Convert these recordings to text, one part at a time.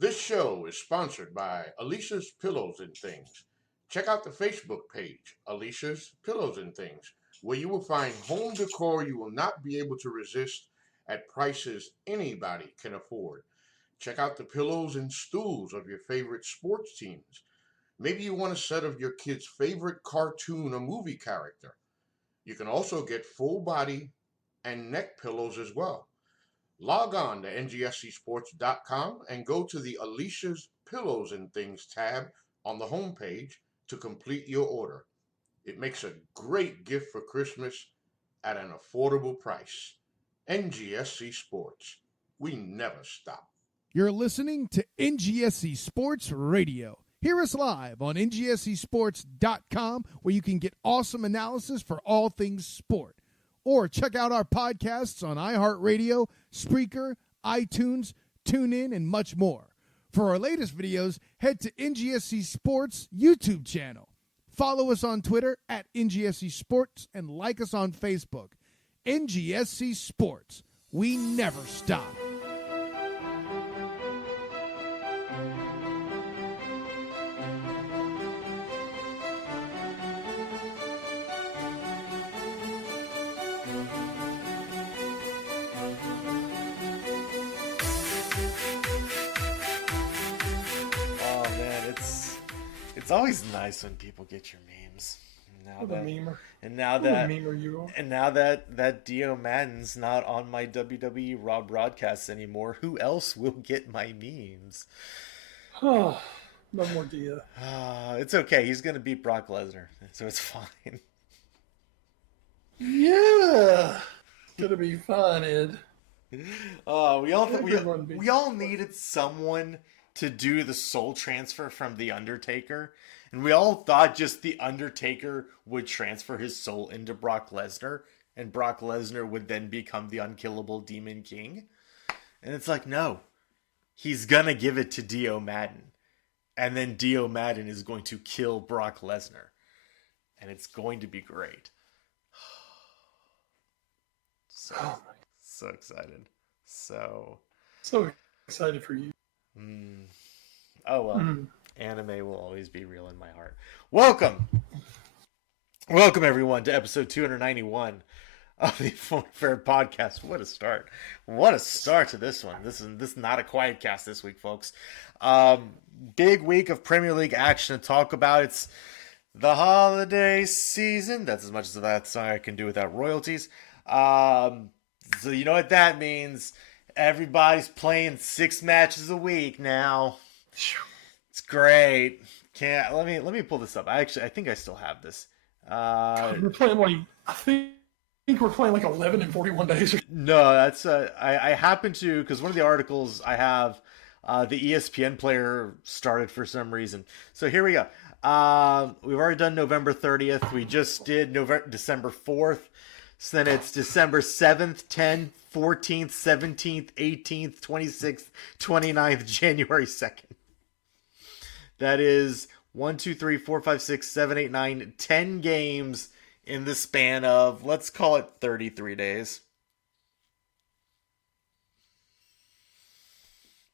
This show is sponsored by Alicia's Pillows and Things. Check out the Facebook page, Alicia's Pillows and Things, where you will find home decor you will not be able to resist at prices anybody can afford. Check out the pillows and stools of your favorite sports teams. Maybe you want a set of your kid's favorite cartoon or movie character. You can also get full body and neck pillows as well. Log on to ngscsports.com and go to the Alicia's Pillows and Things tab on the homepage to complete your order. It makes a great gift for Christmas at an affordable price. NGSC Sports. We never stop. You're listening to NGSC Sports Radio. Hear us live on ngscsports.com, where you can get awesome analysis for all things sport. Or check out our podcasts on iHeartRadio, Spreaker, iTunes, TuneIn, and much more. For our latest videos, head to NGSC Sports YouTube channel. Follow us on Twitter at NGSC Sports and like us on Facebook. NGSC Sports. We never stop. It's always nice when people get your memes. Now that Dio Madden's not on my WWE Raw broadcasts anymore, who else will get my memes? Oh, no more Dio. It's okay. He's gonna beat Brock Lesnar, so it's fine. Yeah, it's gonna be fun, Ed. We all needed someone to do the soul transfer from The Undertaker. And we all thought just The Undertaker would transfer his soul into Brock Lesnar. And Brock Lesnar would then become the unkillable Demon King. And it's like, no. He's going to give it to Dio Madden. And then Dio Madden is going to kill Brock Lesnar. And it's going to be great. So excited. So excited for you. Oh well, Anime will always be real in my heart. Welcome everyone to episode 291 of the Phone Fair Podcast. What a start to this one. This is not a quiet cast this week, folks. Big week of Premier League action to talk about. It's the holiday season. That's as much as that song I can do without royalties. So you know what that means. Everybody's playing 6 matches a week now. It's great. Let me pull this up. I think I still have this. We're playing I think we're playing 11 in 41 days. No, that's I happen to, because one of the articles I have, the ESPN player started for some reason. So here we go. We've already done November 30th. We just did December 4th. So then it's December 7th, 10th, 14th, 17th, 18th, 26th, 29th, January 2nd. That is 1, 2, 3, 4, 5, 6, 7, 8, 9, 10 games in the span of, let's call it 33 days.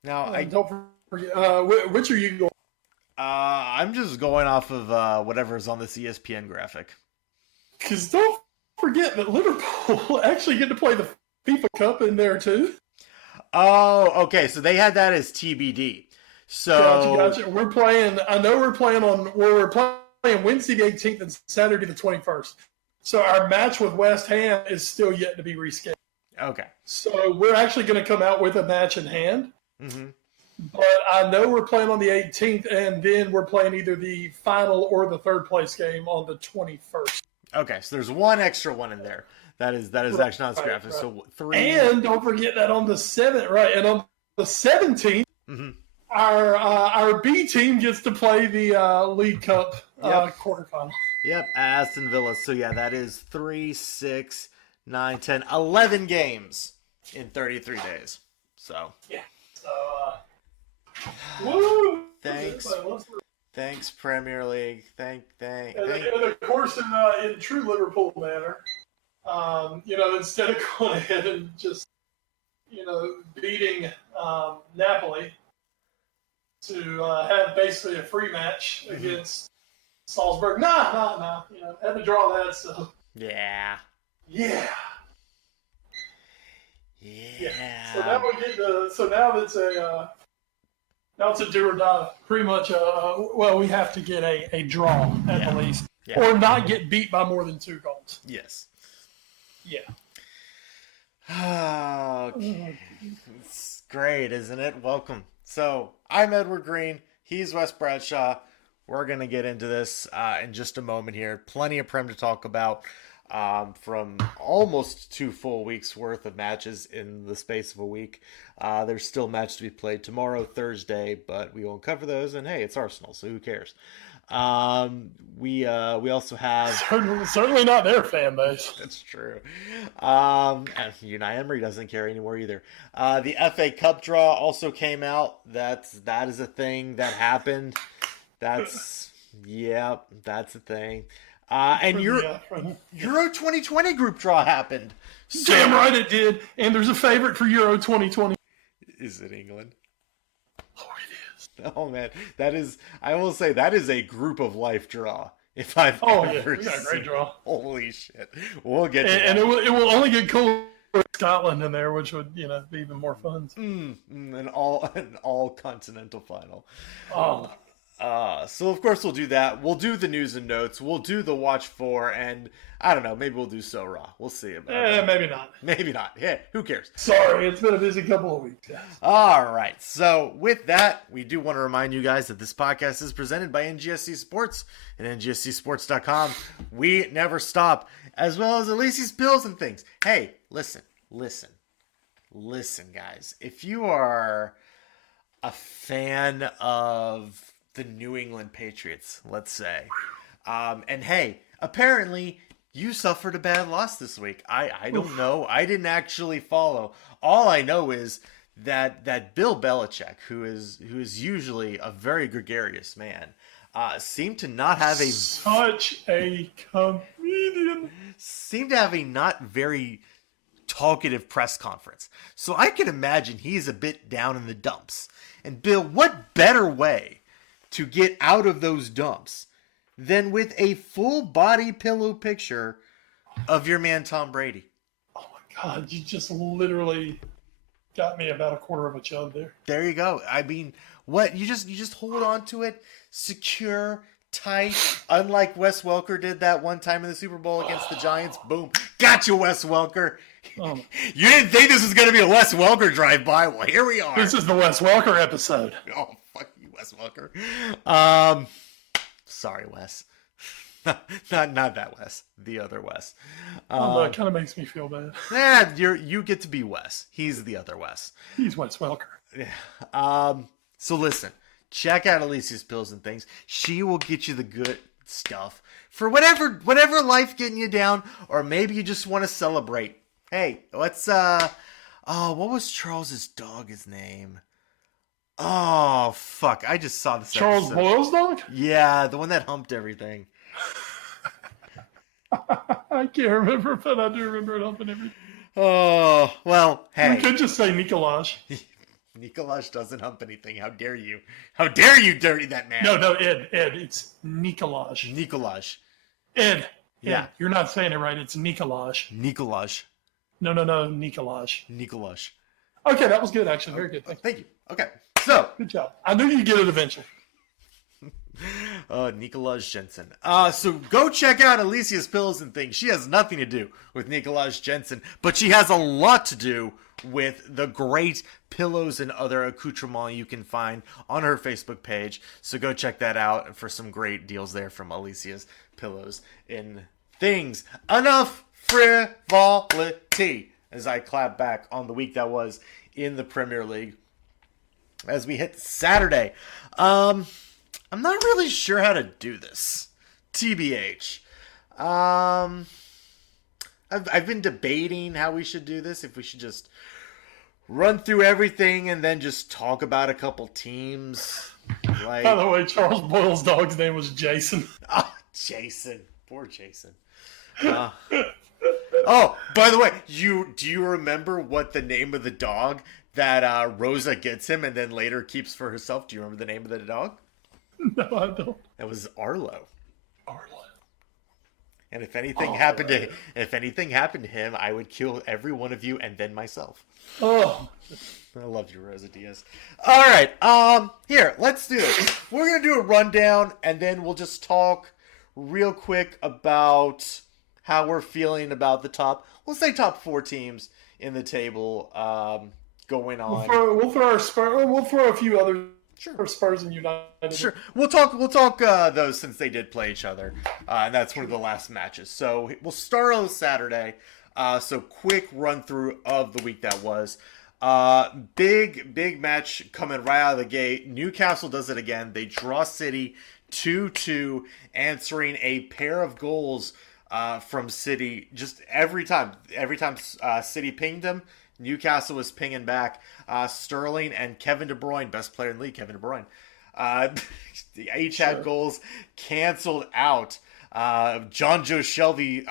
Now, don't forget, which are you going? I'm just going off of whatever's on this ESPN graphic. Because don't forget that Liverpool actually get to play the FIFA Cup in there too. Oh, okay. So they had that as TBD. So gotcha. We're playing Wednesday the 18th and Saturday the 21st. So our match with West Ham is still yet to be rescheduled. Okay. So we're actually going to come out with a match in hand. Mm-hmm. But I know we're playing on the 18th, and then we're playing either the final or the third place game on the 21st. Okay, so there's one extra one in there. That is actually not graphic. Right. So 3. And don't forget that on the 7th, right? And on the 17th, our B team gets to play the League Cup quarterfinal. Yep, Aston Villa. So yeah, that is 3, 6, 9, 10, 11 games in 33 days. So yeah. So woo! Thanks, Premier League. Thank. And of course, in true Liverpool manner, instead of going ahead and just, beating Napoli, to have basically a free match against Salzburg. Nah. Had to draw that. So Yeah. yeah. Yeah. So now we get the. So now it's a. Now it's a do or die. Pretty much. Well, we have to get a draw at the least, or not get beat by more than 2 goals. Yes. Yeah. Okay. It's great, isn't it? Welcome. So, I'm Edward Green. He's Wes Bradshaw. We're going to get into this in just a moment here. Plenty of Prem to talk about from almost 2 full weeks worth of matches in the space of a week. There's still matches to be played tomorrow, Thursday, but we won't cover those. And hey, it's Arsenal, so who cares? We also have certainly not their fan base. That's true. And Unai Emery doesn't care anymore either. The FA Cup draw also came out. That is a thing that happened. That's a thing. And Euro 2020 group draw happened. So, damn right it did. And there's a favorite for Euro 2020. Is it England? Oh, it is. Oh man, I will say that is a group of life draw. If I've ever we got a great draw. Holy shit, we'll get to and that. it will only get cooler with Scotland in there, which would be even more fun. An all continental final. Oh. So of course we'll do that. We'll do the news and notes. We'll do the watch for, and I don't know. Maybe we'll do So Raw. We'll see about it. Maybe not. Maybe not. Yeah, who cares? Sorry, it's been a busy couple of weeks. Guys. All right. So with that, we do want to remind you guys that this podcast is presented by NGSC Sports and NGSCSports.com. We never stop, as well as Alicia's Pills and Things. Hey, listen, guys. If you are a fan of the New England Patriots, let's say, and hey, apparently you suffered a bad loss this week. I don't know. I didn't actually follow. All I know is that Bill Belichick, who is usually a very gregarious man, seemed to not have such a comedian. Seemed to have a not very talkative press conference. So I can imagine he's a bit down in the dumps. And Bill, what better way to get out of those dumps than with a full body pillow picture of your man Tom Brady? Oh my God, you just literally got me about a quarter of a chub there. There you go. I mean, what you just hold on to it, secure, tight, unlike Wes Welker did that one time in the Super Bowl against the Giants. Boom. Gotcha, Wes Welker. You didn't think this was going to be a Wes Welker drive-by? Well, here we are. This is the Wes Welker episode. Oh, fuck you, Wes Welker. Sorry, Wes. not that Wes. The other Wes. That kind of makes me feel bad. You get to be Wes. He's the other Wes. He's Wes Welker. Yeah. So listen, check out Alicia's Pills and Things. She will get you the good stuff for whatever life getting you down, or maybe you just want to celebrate. Hey, let's what was Charles's dog's name? Oh fuck! I just saw this. Charles Boyle's dog? Yeah, the one that humped everything. I can't remember, but I do remember it humping everything. Oh well, hey. We could just say Nikolaj. Nikolaj doesn't hump anything. How dare you? How dare you dirty that man? No, Ed. It's Nikolaj. Nikolaj. Ed. Yeah. You're not saying it right. It's Nikolaj. Nikolaj. No, Nikolaj. Nikolaj. Okay, that was good, actually. Very good. Thank you. Okay, so. Good job. I knew you'd get it eventually. Nikolaj Jensen. So go check out Alicia's Pills and Things. She has nothing to do with Nikolaj Jensen, but she has a lot to do with the great pillows and other accoutrements you can find on her Facebook page. So go check that out for some great deals there from Alicia's Pillows and Things. Enough frivolity as I clap back on the week that was in the Premier League. As we hit Saturday, I'm not really sure how to do this. TBH. I've been debating how we should do this. If we should just run through everything and then just talk about a couple teams. Like, by the way, Charles Boyle's dog's name was Jason. Oh, Jason. Poor Jason. Oh, by the way, do you remember what the name of the dog that Rosa gets him and then later keeps for herself. Do you remember the name of the dog? No, I don't. It was Arlo. Arlo. And if anything happened to him, I would kill every one of you and then myself. Oh, I love you, Rosa Diaz. All right, here, let's do this. We're gonna do a rundown, and then we'll just talk real quick about how we're feeling about the top. We'll say top 4 teams in the table going on. We'll throw a few others. Sure. For Spurs and United. Sure. We'll talk those since they did play each other, and that's one of the last matches. So we'll start on Saturday. So quick run through of the week that was. Big match coming right out of the gate. Newcastle does it again. They draw City 2-2, answering a pair of goals from City just every time. Every time City pinged them, Newcastle was pinging back. Sterling and Kevin De Bruyne, best player in the league, Kevin De Bruyne. Each had goals canceled out. John Joe Shelby,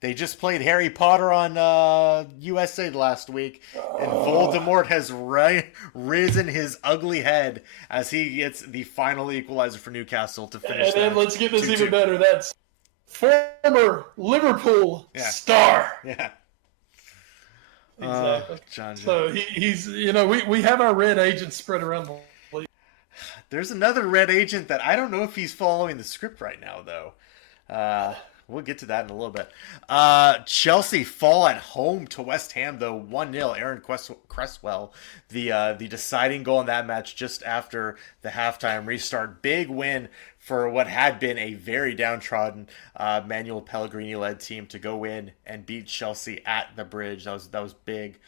they just played Harry Potter on USA last week, and Voldemort has risen his ugly head as he gets the final equalizer for Newcastle to finish. And then let's get this even better. That's former Liverpool star. Yeah. Exactly. John. So he's we have our red agent spread around the league. There's another red agent that I don't know if he's following the script right now, though. We'll get to that in a little bit. Chelsea fall at home to West Ham, though, 1-0. Aaron Cresswell, the deciding goal in that match just after the halftime restart. Big win for what had been a very downtrodden Manuel Pellegrini-led team to go in and beat Chelsea at the Bridge. That was big.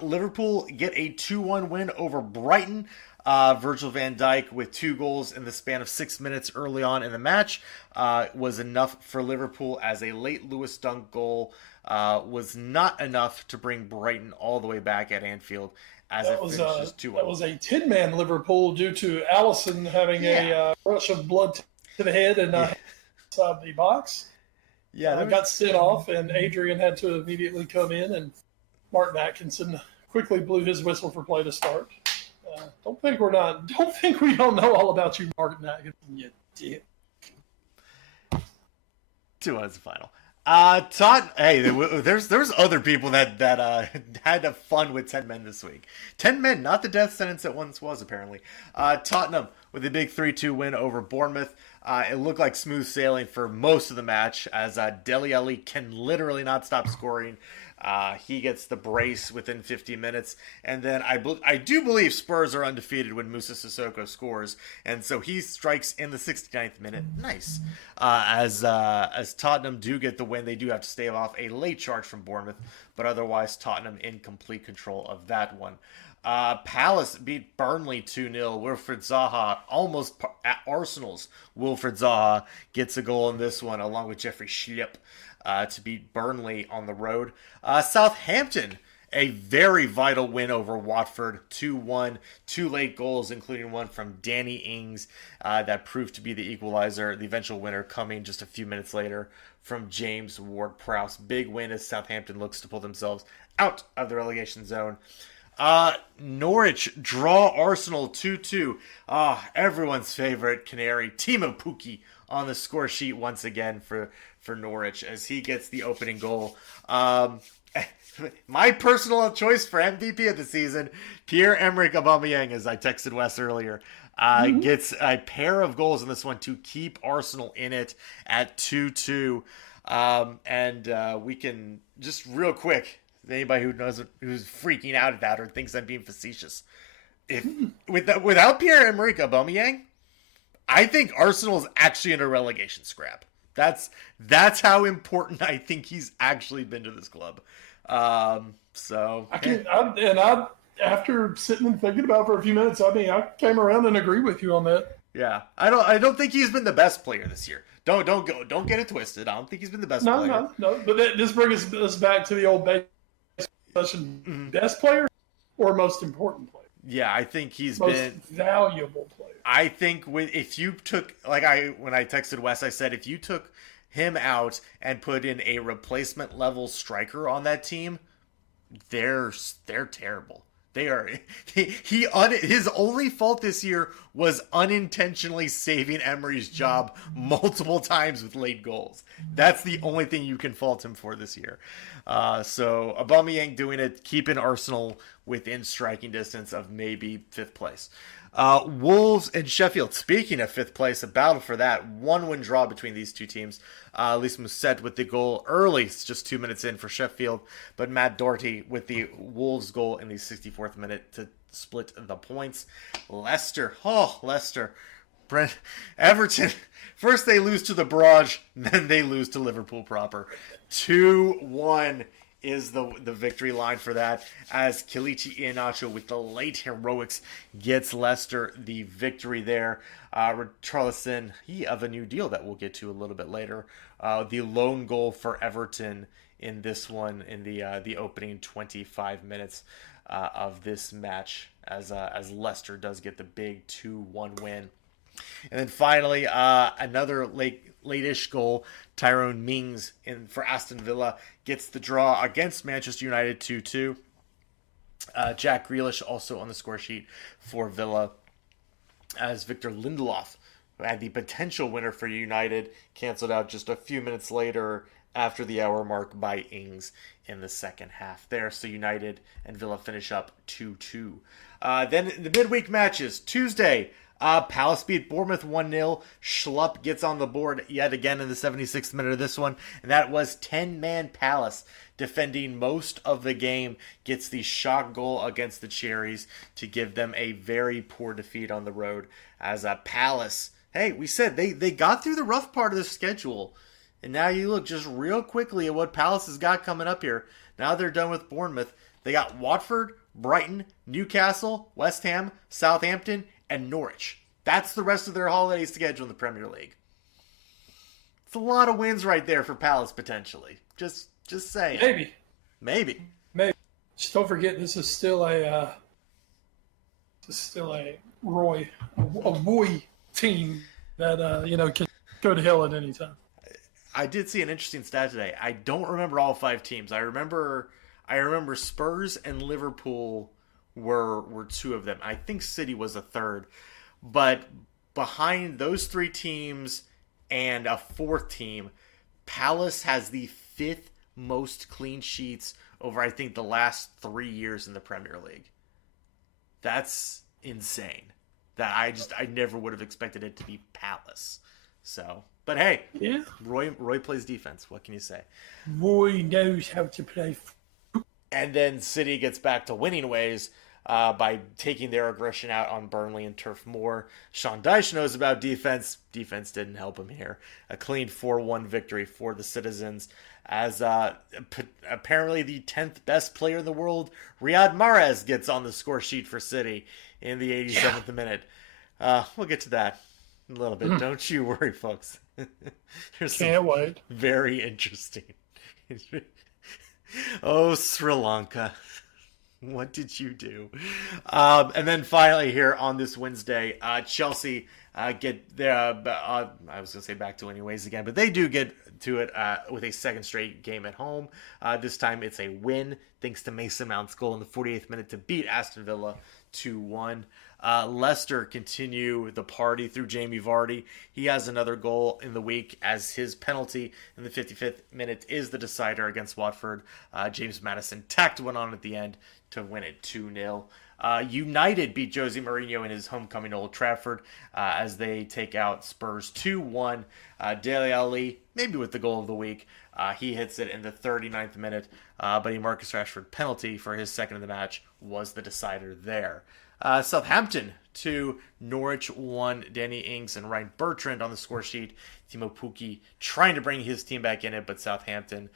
Liverpool get a 2-1 win over Brighton. Virgil van Dijk with 2 goals in the span of 6 minutes early on in the match was enough for Liverpool, as a late Lewis Dunk goal was not enough to bring Brighton all the way back at Anfield. That was a 10-man Liverpool due to Alisson having a rush of blood to the head and inside the box. Yeah, got sent off, and Adrian had to immediately come in, and Martin Atkinson quickly blew his whistle for play to start. Don't think we don't know all about you, Martin Atkinson. You dick. 2-1 is the final. Hey, there's other people that had fun with 10 men this week. 10 men, not the death sentence it once was, apparently. Tottenham with a big 3-2 win over Bournemouth. It looked like smooth sailing for most of the match, as Dele Alli can literally not stop scoring. He gets the brace within 50 minutes, and then I do believe Spurs are undefeated when Moussa Sissoko scores, and so he strikes in the 69th minute. Nice. As Tottenham do get the win, they do have to stave off a late charge from Bournemouth, but otherwise Tottenham in complete control of that one. Palace beat Burnley 2-0. Wilfried Zaha, almost at Arsenal's Wilfried Zaha, gets a goal in this one, along with Jeffrey Schlupp, to beat Burnley on the road. Southampton, a very vital win over Watford, 2-1. 2 late goals, including one from Danny Ings, that proved to be the equalizer. The eventual winner coming just a few minutes later from James Ward-Prowse. Big win as Southampton looks to pull themselves out of the relegation zone. Norwich draw Arsenal 2-2. Everyone's favorite Canary, Timo Pukki, on the score sheet once again for Norwich, as he gets the opening goal. My personal choice for MVP of the season, Pierre-Emerick Aubameyang, as I texted Wes earlier, gets a pair of goals in this one to keep Arsenal in it at 2-2. And we can just real quick, anybody who knows who's freaking out at that or thinks I'm being facetious, without Pierre-Emerick Aubameyang, I think Arsenal's actually in a relegation scrap. That's how important I think he's actually been to this club. After sitting and thinking about it for a few minutes, I came around and agree with you on that. Yeah, I don't think he's been the best player this year. Don't get it twisted. I don't think he's been the best player. No. But this brings us back to the old base question: best player or most important player? Yeah, I think he's most been valuable player. I think if you took, when I texted Wes, I said if you took him out and put in a replacement level striker on that team, they're terrible. His only fault this year was unintentionally saving Emery's job multiple times with late goals. That's the only thing you can fault him for this year. So Aubameyang doing it, keeping Arsenal within striking distance of maybe 5th place. Wolves and Sheffield. Speaking of 5th place, a battle for that. 1-1 draw between these two teams. Lise Mousset with the goal early, just 2 minutes in for Sheffield, but Matt Doherty with the Wolves goal in the 64th minute to split the points. Leicester. Everton. First they lose to the Barrage, then they lose to Liverpool proper. 2-1 is the victory line for that, as Kelechi Iheanacho with the late heroics gets Leicester the victory there. Richarlison, he of a new deal that we'll get to a little bit later. The lone goal for Everton in this one in the opening 25 minutes of this match, as Leicester does get the big 2-1 win. And then finally, another late-ish goal. Tyrone Mings for Aston Villa gets the draw against Manchester United 2-2. Jack Grealish also on the score sheet for Villa, as Victor Lindelof, who had the potential winner for United, canceled out just a few minutes later after the hour mark by Ings in the second half there. So United and Villa finish up 2-2. Then the midweek matches. Tuesday, Palace beat Bournemouth 1-0. Schlupp gets on the board yet again in the 76th minute of this one, and that was 10-man Palace defending most of the game, gets the shock goal against the Cherries to give them a very poor defeat on the road. As Palace, hey, we said they got through the rough part of the schedule, and now you look just real quickly at what Palace has got coming up here. Now they're done with Bournemouth. They got Watford, Brighton, Newcastle, West Ham, Southampton, and Norwich. That's the rest of their holiday schedule in the Premier League. It's a lot of wins right there for Palace potentially. Just saying. Maybe. Just don't forget, this is still a Roy team that can go to hell at any time. I did see an interesting stat today. I don't remember all 5 teams. I remember Spurs and Liverpool were 2 of them. I think City was a 3rd. But behind those 3 teams and a 4th team, Palace has the 5th most clean sheets over, I think, the last 3 years in the Premier League. That's insane. That I never would have expected it to be Palace. So, but hey, yeah, Roy plays defense. What can you say? Roy knows how to play. And then City gets back to winning ways by taking their aggression out on Burnley and Turf Moor. Sean Dyche knows about defense. Defense didn't help him here. A clean 4-1 victory for the Citizens, as apparently the 10th best player in the world, Riyad Mahrez, gets on the score sheet for City in the 87th minute. We'll get to that in a little bit. Don't you worry, folks. Can't wait. Very interesting. Oh, Sri Lanka. What did you do? And then finally here on this Wednesday, Chelsea get their, I was going to say back to anyways again, but they do get to it with a second straight game at home. This time it's a win thanks to Mason Mount's goal in the 48th minute to beat Aston Villa 2-1. Leicester continue the party through Jamie Vardy. He has another goal in the week, as his penalty in the 55th minute is the decider against Watford. James Maddison tacked one on at the end to win it 2-0. United beat Jose Mourinho in his homecoming to Old Trafford as they take out Spurs 2-1. Dele Alli, maybe with the goal of the week. He hits it in the 39th minute, but a Marcus Rashford penalty for his second of the match was the decider there. Southampton 2, Norwich 1, Danny Ings and Ryan Bertrand on the score sheet. Timo Pukki trying to bring his team back in it, but Southampton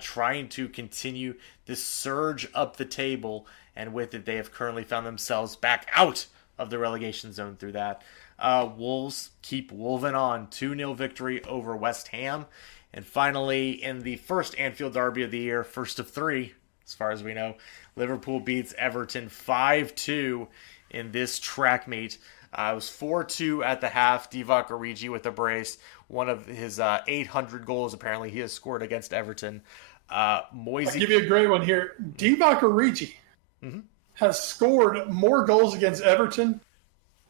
trying to continue this surge up the table, and with it they have currently found themselves back out of the relegation zone through that. Wolves keep wolving on, 2-0 victory over West Ham. And finally, in the first Anfield derby of the year, first of 3 as far as we know, Liverpool beats Everton 5-2 in this track meet. It was 4-2 at the half. Divock Origi with a brace. One of his 800 goals, apparently, he has scored against Everton. I'll give you a great one here. Divock Origi. has scored more goals against Everton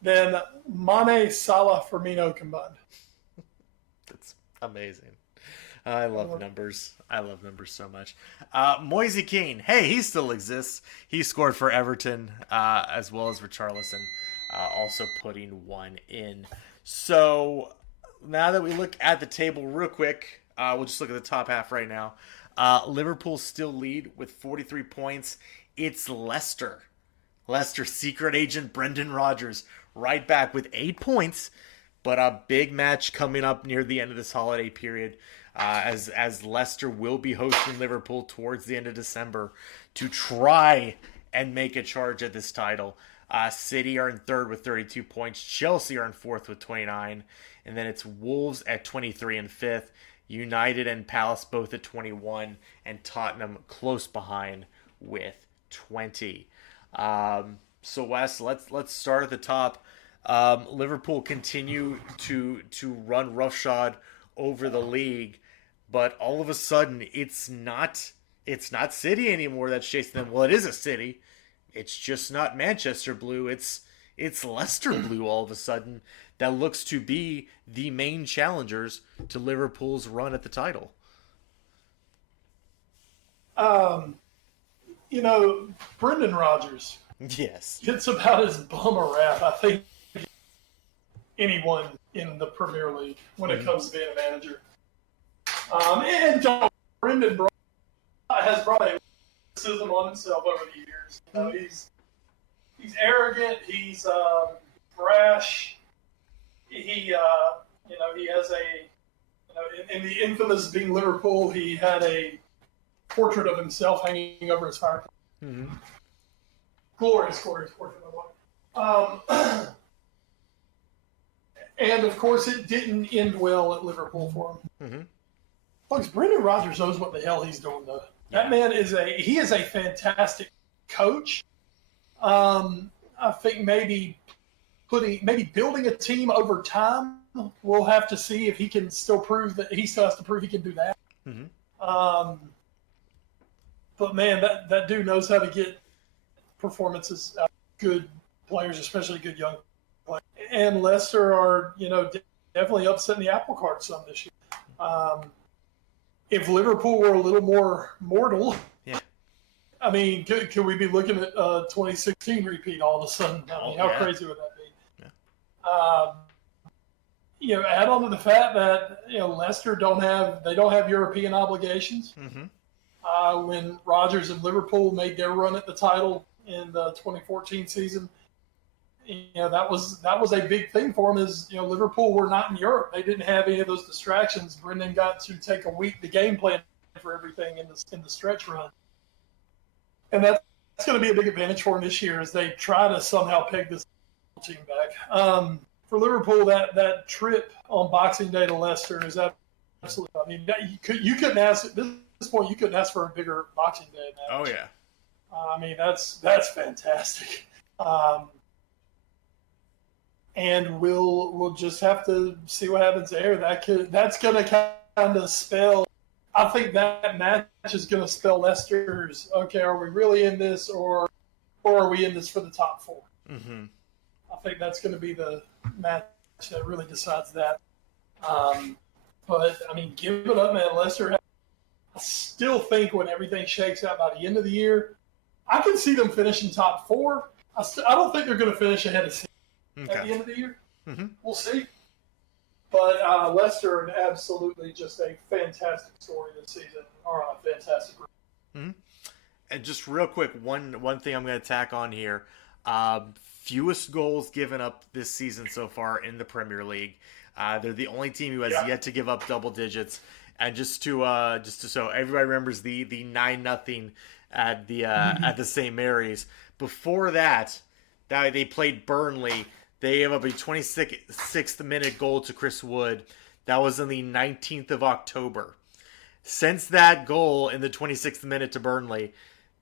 than Mane, Salah, Firmino combined. That's amazing. I love numbers. I love numbers so much. Moise Kean, hey, he still exists. He scored for Everton as well as Richarlison, also putting one in. So now that we look at the table real quick, we'll just look at the top half right now. Liverpool still lead with 43 points. It's Leicester. Leicester secret agent Brendan Rodgers right back with 8 points, but a big match coming up near the end of this holiday period. As Leicester will be hosting Liverpool towards the end of December to try and make a charge at this title. City are in third with 32 points. Chelsea are in fourth with 29. And then it's Wolves at 23 and fifth. United and Palace both at 21. And Tottenham close behind with 20. So Wes, let's start at the top. Liverpool continue to run roughshod over the league. But all of a sudden, it's not City anymore that's chasing them. Well, it is a City. It's just not Manchester blue. It's Leicester blue all of a sudden that looks to be the main challengers to Liverpool's run at the title. Brendan Rodgers. Yes. It's about as bum a rap, I think, anyone in the Premier League when it comes to being a manager. And Brendan has brought a criticism on himself over the years. He's arrogant. He's brash. He has in the infamous being Liverpool, he had a portrait of himself hanging over his fireplace. Mm-hmm. Glorious portrait of life. And of course, it didn't end well at Liverpool for him. Mm-hmm. Folks, Brendan Rodgers knows what the hell he's doing, though. That man is a fantastic coach. I think maybe building a team over time. We'll have to see if he can still prove that he still has to prove he can do that. Mm-hmm. But man, that dude knows how to get performances out of good players, especially good young players. And Leicester are, definitely upsetting the apple cart some this year. If Liverpool were a little more mortal, yeah. I mean, could we be looking at a 2016 repeat all of a sudden? I mean, how crazy would that be? Yeah. Add on to the fact that Leicester don't have European obligations. Mm-hmm. When Rodgers and Liverpool made their run at the title in the 2014 season, that was a big thing for them. Is Liverpool were not in Europe; they didn't have any of those distractions. Brendan got to take a week to game plan for everything in the stretch run, and that's going to be a big advantage for them this year as they try to somehow peg this team back. For Liverpool, that trip on Boxing Day to Leicester is absolutely. I mean, you couldn't ask at this point. You couldn't ask for a bigger Boxing Day match. Oh yeah. I mean, that's fantastic. And we'll just have to see what happens there. That's going to kind of spell. I think that match is going to spell Leicester's. Okay, are we really in this, or are we in this for the top four? Mm-hmm. I think that's going to be the match that really decides that. But I mean, give it up, man. Leicester. I still think when everything shakes out by the end of the year, I can see them finishing top four. I don't think they're going to finish ahead of City. Okay. At the end of the year. Mm-hmm. We'll see. But Leicester are absolutely just a fantastic story this season, or a fantastic run. Mm-hmm. And just real quick, one thing I'm going to tack on here. Fewest goals given up this season so far in the Premier League. They're the only team who has yet to give up double digits. And just to so everybody remembers the 9-0 at the St. Mary's. Before that they played Burnley. They gave up a 26th minute goal to Chris Wood. That was on the 19th of October. Since that goal in the 26th minute to Burnley,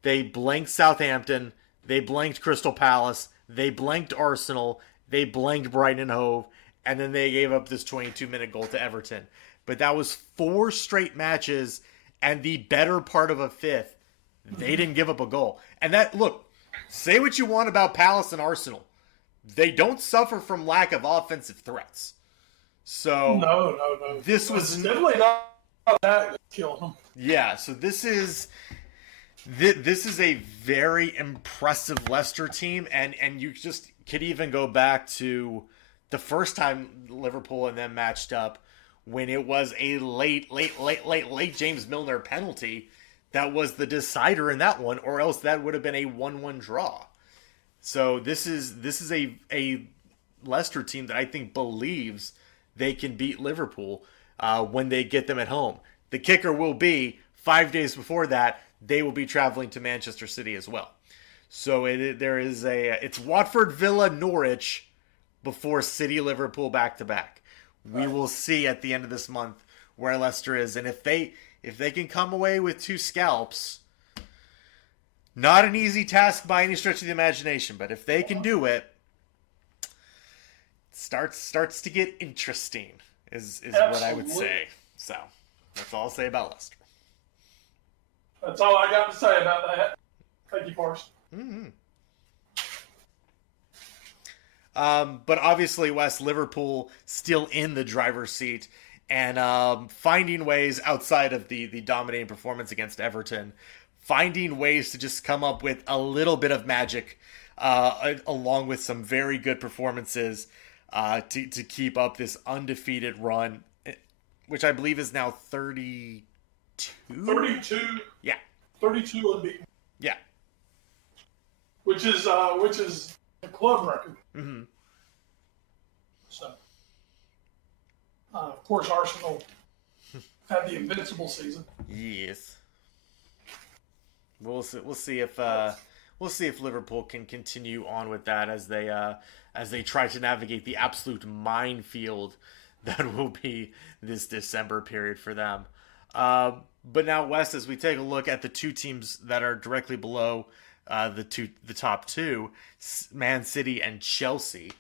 they blanked Southampton, they blanked Crystal Palace, they blanked Arsenal, they blanked Brighton and Hove, and then they gave up this 22-minute goal to Everton. But that was 4 straight matches, and the better part of a fifth, they didn't give up a goal. And that, look, say what you want about Palace and Arsenal. They don't suffer from lack of offensive threats. So no. This was definitely not that that killed them. Yeah, so this is a very impressive Leicester team, and you just could even go back to the first time Liverpool and them matched up when it was a late James Milner penalty that was the decider in that one, or else that would have been a 1-1 draw. So this is a Leicester team that I think believes they can beat Liverpool when they get them at home. The kicker will be 5 days before that, they will be traveling to Manchester City as well. So it's Watford, Villa, Norwich before City, Liverpool back to back. We will see at the end of this month where Leicester is, and if they can come away with 2 scalps, not an easy task by any stretch of the imagination, but if they can do it, starts to get interesting. Is what I would say. So that's all I'll say about Leicester. That's all I got to say about that. Thank you, Forrest. Mm-hmm. But obviously, Wes, Liverpool still in the driver's seat and finding ways outside of the dominating performance against Everton, finding ways to just come up with a little bit of magic along with some very good performances to keep up this undefeated run, which I believe is now 32? 32. Yeah. 32 unbeaten. Yeah. Which is a club record. Mm-hmm. So, of course, Arsenal had the invincible season. Yes. We'll see if Liverpool can continue on with that as they try to navigate the absolute minefield that will be this December period for them. But now, Wes, as we take a look at the 2 teams that are directly below the top 2, Man City and Chelsea,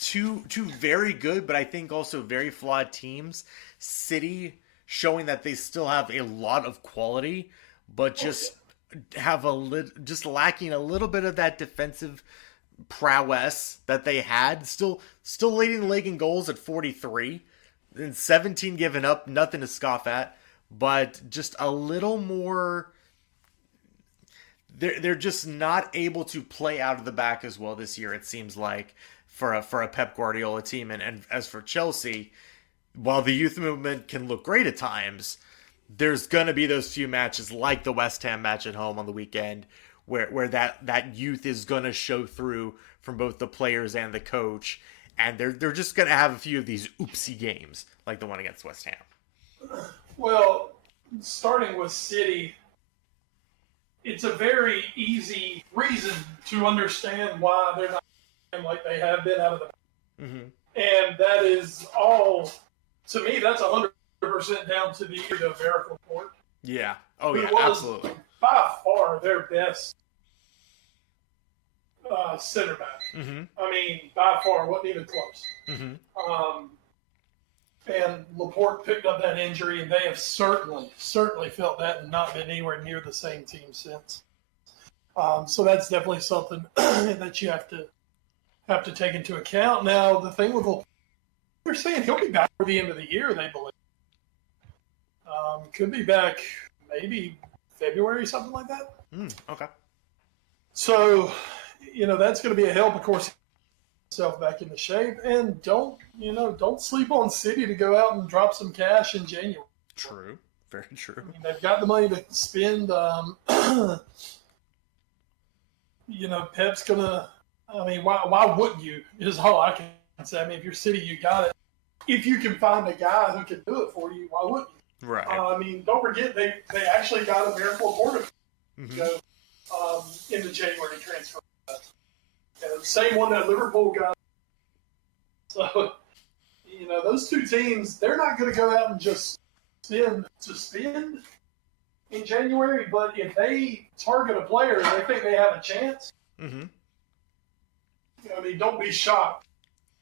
two very good, but I think also very flawed teams. City showing that they still have a lot of quality, but just just lacking a little bit of that defensive prowess that they had. Still leading the league in goals at 43, and 17 given up, nothing to scoff at, but just a little more. They're just not able to play out of the back as well this year, it seems like, for a Pep Guardiola team. And as for Chelsea, while the youth movement can look great at times, there's going to be those few matches like the West Ham match at home on the weekend where that youth is going to show through from both the players and the coach. And they're just going to have a few of these oopsie games like the one against West Ham. Well, starting with City, it's a very easy reason to understand why they're not playing like they have been out of the back. Mm-hmm. And that is all, to me, that's 100% down to the year of Eric Laporte. Yeah. Oh, who yeah, was absolutely. by far their best center back. Mm-hmm. I mean, by far, wasn't even close. Mm-hmm. And Laporte picked up that injury, and they have certainly felt that and not been anywhere near the same team since. So that's definitely something that you have to take into account. Now, the thing with Laporte, they're saying he'll be back for the end of the year, they believe. Could be back maybe February, something like that. Okay. So, that's going to be a help, of course, himself back into shape. And don't sleep on City to go out and drop some cash in January. True. Very true. I mean, they've got the money to spend. Pep's going to, why wouldn't you is all I can say. I mean, if you're City, you got it. If you can find a guy who can do it for you, why wouldn't you? Right. Don't forget, they actually got a Miracle Porter Mm-hmm. in the January transfer. The same one that Liverpool got. So, those 2 teams, they're not going to go out and just spend in January, but if they target a player and they think they have a chance, Mm-hmm. Don't be shocked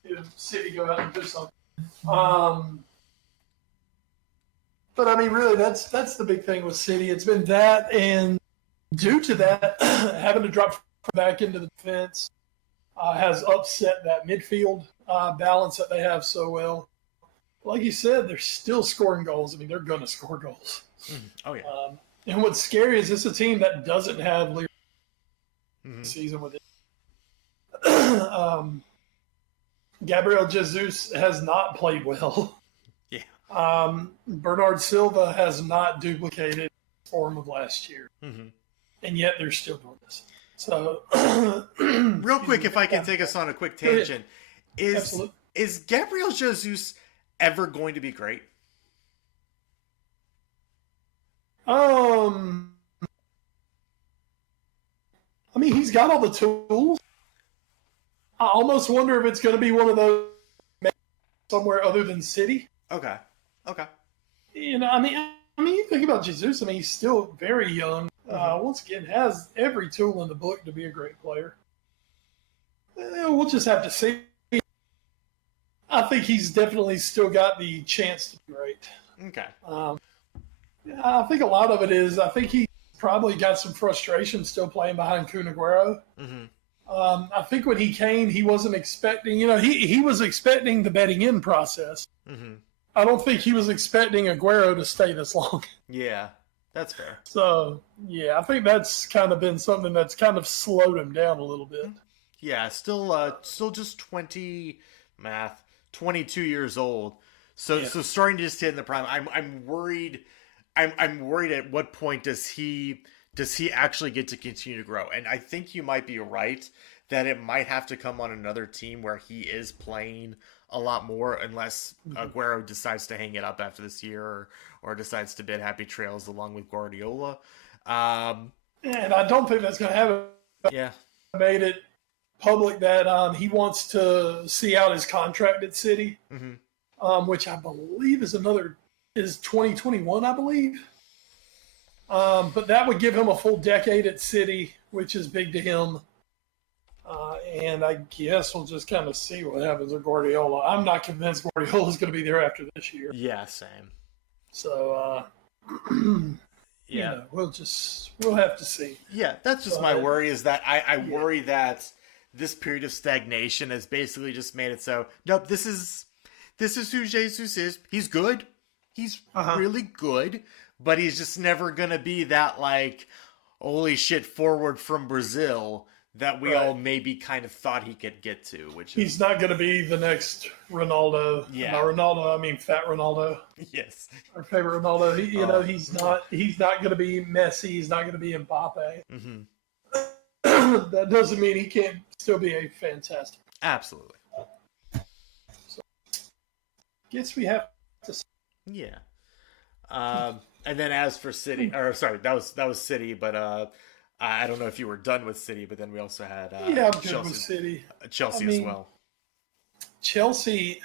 if City go out and do something. But really, that's the big thing with City. It's been that, and due to that, having to drop back into the defense has upset that midfield balance that they have so well. Like you said, they're still scoring goals. I mean, they're going to score goals. Oh, yeah. And what's scary is it's a team that doesn't have leadership season with it. Gabriel Jesus has not played well. Yeah. Bernard Silva has not duplicated the form of last year. And yet they're still doing this. So, real quick, if I can take us on a quick tangent, is Gabriel Jesus ever going to be great? I mean, he's got all the tools. I almost wonder if it's going to be one of those somewhere other than City. Okay. You know, I mean, you think about Jesus. I mean, he's still very young. Once again, has every tool in the book to be a great player. We'll just have to see. I think he's definitely still got the chance to be great. Okay. I think a lot of it is, I think he probably got some frustration still playing behind Kun Aguero. I think when he came, he wasn't expecting, he was expecting the betting in process. I don't think he was expecting Aguero to stay this long. Yeah, that's fair. So, yeah, I think that's kind of been something that's kind of slowed him down a little bit. Yeah, still just 22 years old. So starting to just hit in the prime. I'm worried. I'm worried at what point does he actually get to continue to grow? And I think you might be right that it might have to come on another team where he is playing a lot more, unless Aguero decides to hang it up after this year or decides to bid happy trails along with Guardiola. And I don't think that's going to happen. Yeah. Made it public that he wants to see out his contract at City, which I believe is 2021, I believe. But that would give him a full decade at City, which is big to him. And I guess we'll just kind of see what happens with Guardiola. I'm not convinced Guardiola is going to be there after this year. Yeah, same. So, yeah, we'll have to see. Yeah, that's just my worry, is that I worry that this period of stagnation has basically just made it so, nope, this is who Jesus is. He's good. He's really good, but he's just never going to be that, like, holy shit forward from Brazil that we all maybe kind of thought he could get to. He's not going to be the next Ronaldo. Yeah. By Ronaldo, I mean Fat Ronaldo. Yes. Our favorite Ronaldo. He's not going to be Messi. He's not going to be Mbappe. That doesn't mean he can't still be a fantastic. Absolutely. So, guess we have to. Yeah. And then as for City, or sorry, that was City, but I don't know if you were done with City, but then we also had I'm Chelsea, good with City. Chelsea as well. Chelsea.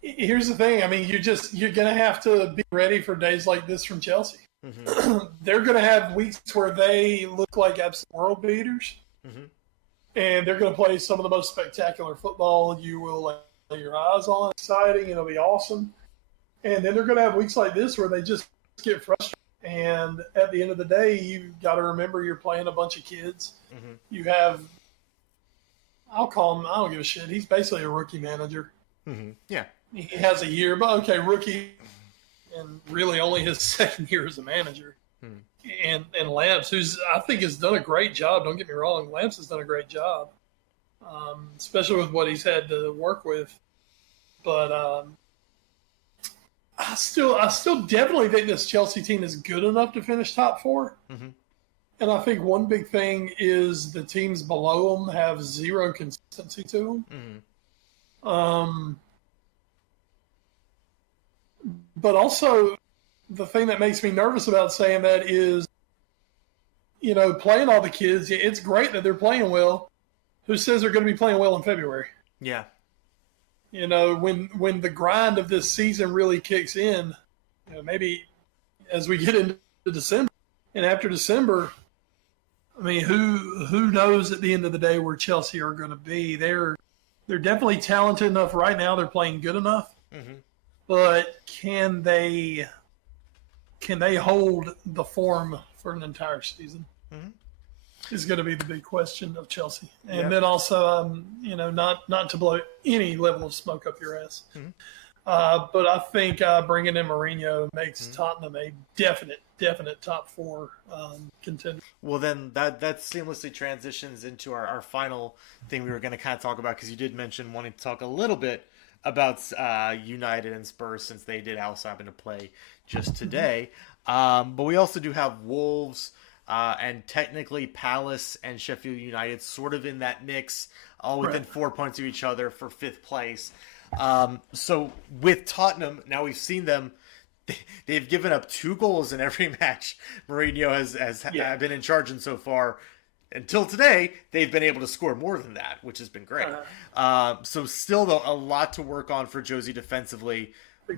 Here's the thing. I mean, you're gonna have to be ready for days like this from Chelsea. They're gonna have weeks where they look like absolute world beaters, and they're gonna play some of the most spectacular football you will lay your eyes on. Exciting, it'll be awesome. And then they're gonna have weeks like this where they just get frustrated. And at the end of the day, you've got to remember you're playing a bunch of kids. You have, I'll call him, I don't give a shit. He's basically a rookie manager. Yeah. He has a year, but okay, rookie, and really only his second year as a manager. And Lamps, who's I think has done a great job. Don't get me wrong, Lamps has done a great job, especially with what he's had to work with. But I still definitely think this Chelsea team is good enough to finish top four. And I think one big thing is the teams below them have zero consistency to them. But also, the thing that makes me nervous about saying that is, playing all the kids, it's great that they're playing well. Who says they're going to be playing well in February? Yeah. When the grind of this season really kicks in, maybe as we get into December, and after December, I mean, who knows at the end of the day where Chelsea are going to be? They're definitely talented enough right now. They're playing good enough, but can they hold the form for an entire season? Mm-hmm. Is going to be the big question of Chelsea. And Yep. then also, not to blow any level of smoke up your ass, Mm-hmm. but I think bringing in Mourinho makes Tottenham a definite top 4 contender. Well, then that seamlessly transitions into our final thing we were going to kind of talk about, because you did mention wanting to talk a little bit about United and Spurs, since they did also happen to play just today. But we also do have Wolves and technically Palace and Sheffield United sort of in that mix, all within 4 points of each other for 5th place. So with Tottenham, now we've seen them. They've given up 2 goals in every match Mourinho has been in charge in so far. Until today, they've been able to score more than that, which has been great. So still, though, a lot to work on for Josie defensively.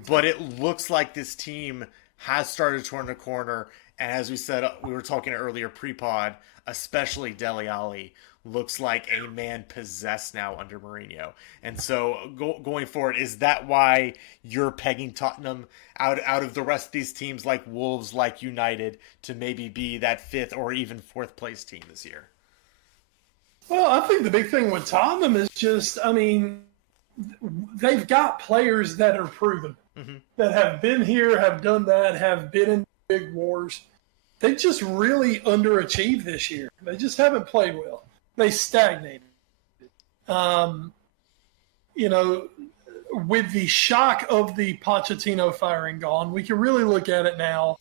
But it looks like this team has started to turn the corner. And as we said, we were talking earlier pre-pod, especially Dele Alli looks like a man possessed now under Mourinho. And so going forward, is that why you're pegging Tottenham out of the rest of these teams like Wolves, like United, to maybe be that 5th or even 4th place team this year? Well, I think the big thing with Tottenham is just, they've got players that are proven, that have been here, have done that, have been in big wars. They just really underachieved this year. They just haven't played well. They stagnated. With the shock of the Pochettino firing gone, we can really look at it now.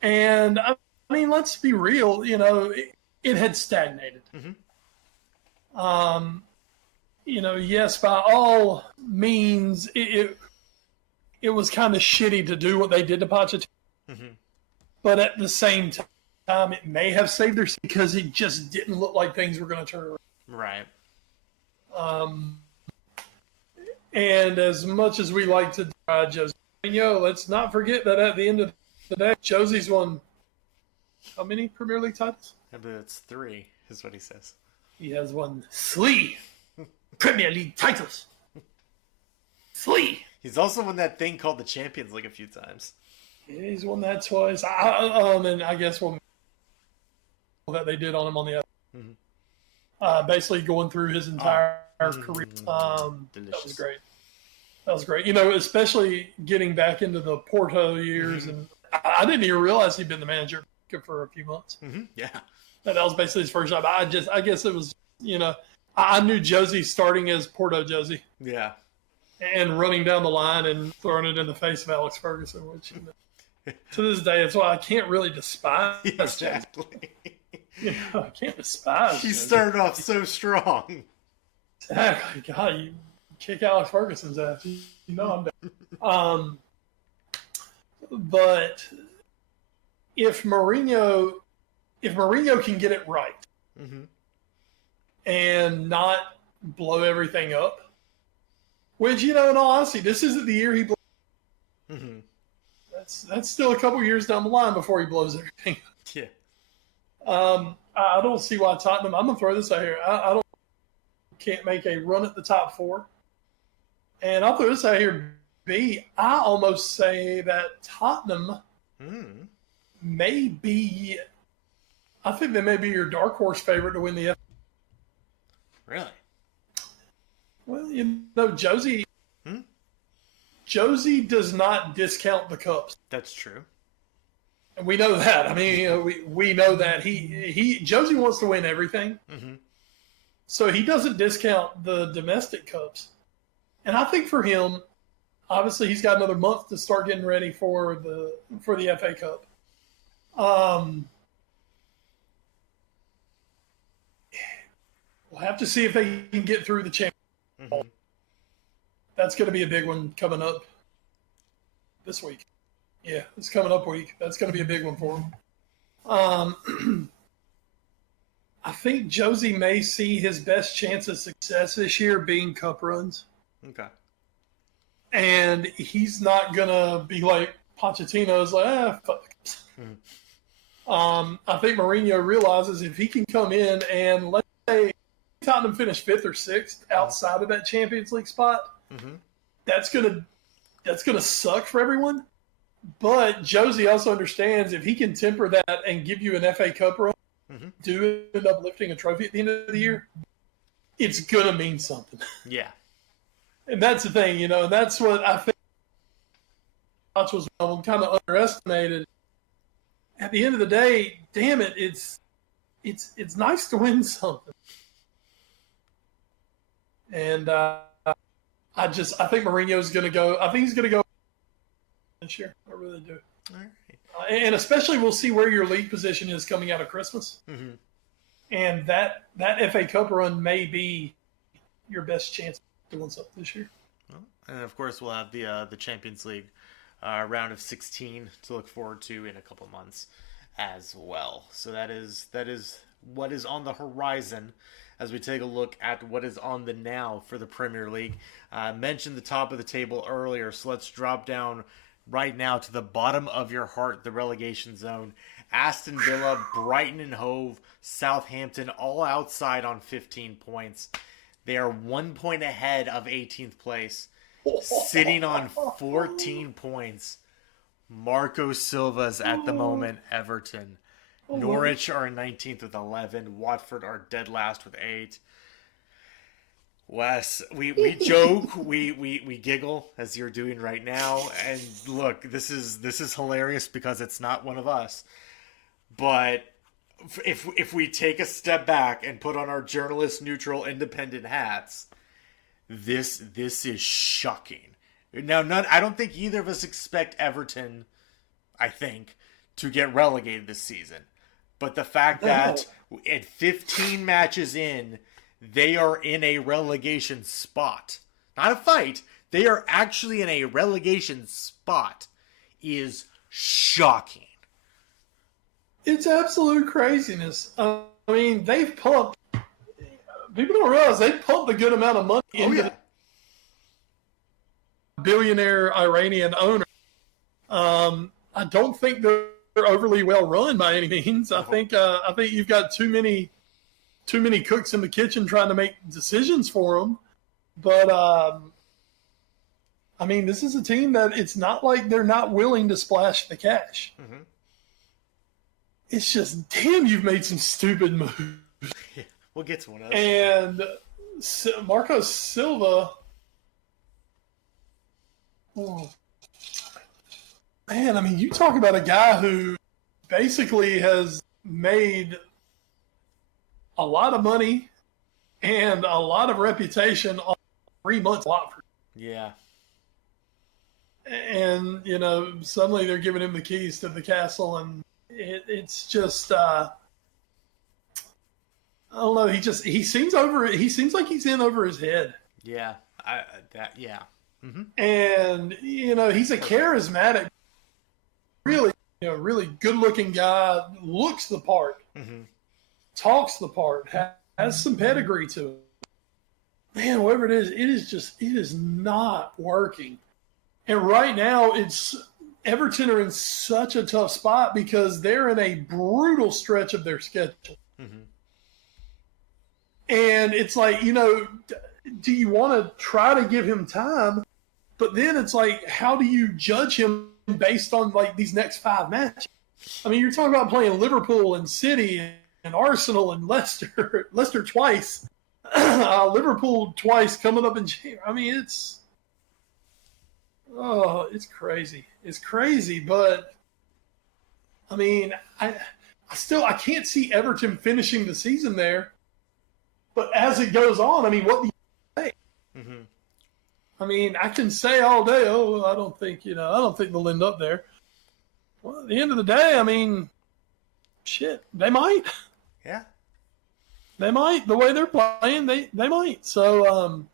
And, let's be real, it had stagnated. Yes, by all means, it was kind of shitty to do what they did to Pochettino. But at the same time, it may have saved their season because it just didn't look like things were going to turn around. Right. And as much as we like to deride Jose Mourinho, let's not forget that at the end of the day, Jose's won how many Premier League titles? I believe it's 3, is what he says. He has won 3 Premier League titles. 3. He's also won that thing called the Champions League a few times. Yeah, he's won that twice. And I guess that they did on him on the other. Basically going through his entire career. That was great. That was great. Especially getting back into the Porto years. And I didn't even realize he'd been the manager for a few months. Yeah. That was basically his first job. I guess it was, I knew Josie starting as Porto Josie. Yeah. And running down the line and throwing it in the face of Alex Ferguson, which to this day, that's why I can't really despise Exactly. I can't despise He Josie. started off so strong. Exactly. God, you kick Alex Ferguson's ass. I'm down. But if Mourinho can get it right and not blow everything up, which, in all honesty, this isn't the year he blows. That's still a couple years down the line before he blows everything up. Yeah. I don't see why Tottenham, I'm going to throw this out here. I can't make a run at the top 4. And I'll throw this out here, B. I almost say that Tottenham may be, I think they may be your dark horse favorite to win the FA. Really? Well, Josie does not discount the cups. That's true. And we know that. We know that Josie wants to win everything. So he doesn't discount the domestic cups. And I think for him, obviously he's got another month to start getting ready for the FA Cup. We'll have to see if they can get through the championship. That's going to be a big one coming up this week. Yeah, it's coming up week. That's going to be a big one for him. I think Josie may see his best chance of success this year being cup runs. Okay. And he's not going to be like Pochettino's like, fuck. I think Mourinho realizes if he can come in and let's say Tottenham finish 5th or 6th outside of that Champions League spot, that's gonna suck for everyone. But Josie also understands if he can temper that and give you an FA Cup run, do end up lifting a trophy at the end of the year, it's going to mean something. Yeah. And that's the thing, and that's what I think was kind of underestimated. At the end of the day, damn it, it's nice to win something. And I think Mourinho's going to go. I think he's going to go this year. I really do. All right. And especially we'll see where your league position is coming out of Christmas. Mm-hmm. And that FA Cup run may be your best chance to win something this year. Well, and of course, we'll have the Champions League round of 16 to look forward to in a couple months as well. So that is what is on the horizon as we take a look at what is on the now for the Premier League. I mentioned the top of the table earlier, so let's drop down right now to the bottom of your heart, the relegation zone. Aston Villa, Brighton and Hove, Southampton, all outside on 15 points. They are 1 point ahead of 18th place, sitting on 14 points. Marco Silva's at the moment, Everton. Norwich are in 19th with 11. Watford are dead last with 8. Wes, we joke, we giggle as you're doing right now, and look, this is hilarious because it's not one of us. But if we take a step back and put on our journalist neutral independent hats, this is shocking. Now, I don't think either of us expect Everton, I think, to get relegated this season. But the fact that at 15 matches in, they are in a relegation spot. Not a fight. They are actually in a relegation spot is shocking. It's absolute craziness. I mean, they've pumped. People don't realize they pumped a good amount of money into the billionaire Iranian owner. I don't think they're overly well run by any means. I think you've got too many cooks in the kitchen trying to make decisions for them. But I mean, this is a team that it's not like they're not willing to splash the cash. Mm-hmm. It's just, damn, you've made some stupid moves. Yeah, we'll get to one of those. And Marco Silva, man, I mean, you talk about a guy who basically has made a lot of money and a lot of reputation on 3 months a lot for him. Yeah. And, suddenly they're giving him the keys to the castle, and it's just, I don't know. He seems like he's in over his head. Yeah. Yeah. Mm-hmm. And, he's a charismatic, really, really good looking guy, looks the part, talks the part, has some pedigree to it. Man, whatever it is not working. And right now Everton are in such a tough spot because they're in a brutal stretch of their schedule. Mm-hmm. And it's like, do you want to try to give him time? But then it's like, how do you judge him based on like these next 5 matches? I mean, you're talking about playing Liverpool and City and Arsenal and Leicester. Leicester twice. Liverpool twice coming up in January. I mean, it's crazy. It's crazy, but I mean, I can't see Everton finishing the season there. But as it goes on, I mean, what do you say? Mm-hmm. I mean, I can say all day, I don't think they'll end up there. Well, at the end of the day, I mean, shit, they might. Yeah. They might. The way they're playing, they might. So,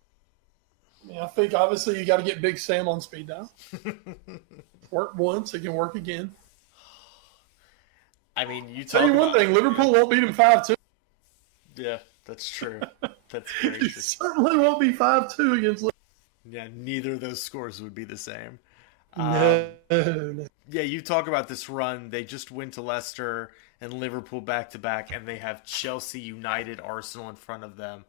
I think obviously you got to get Big Sam on speed dial. Work once, it can work again. I mean, tell you one thing, Liverpool won't beat him 5-2. Yeah, that's true. That's crazy. It certainly won't be 5-2 against Liverpool. Yeah, neither of those scores would be the same. No. Yeah, you talk about this run. They just went to Leicester and Liverpool back-to-back, and they have Chelsea, United, Arsenal in front of them.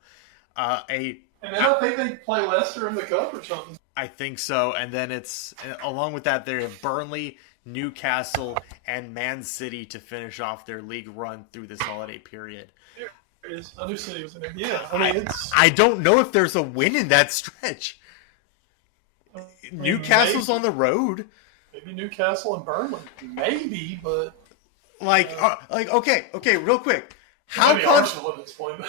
And I don't think they play Leicester in the cup or something. I think so. And then it's along with that, they have Burnley, Newcastle, and Man City to finish off their league run through this holiday period. I knew City was in there. Yeah, I mean, it's. I don't know if there's a win in that stretch. Newcastle's on the road. Maybe Newcastle and Burnley. Maybe, but. Okay, real quick. Arsenal at this point.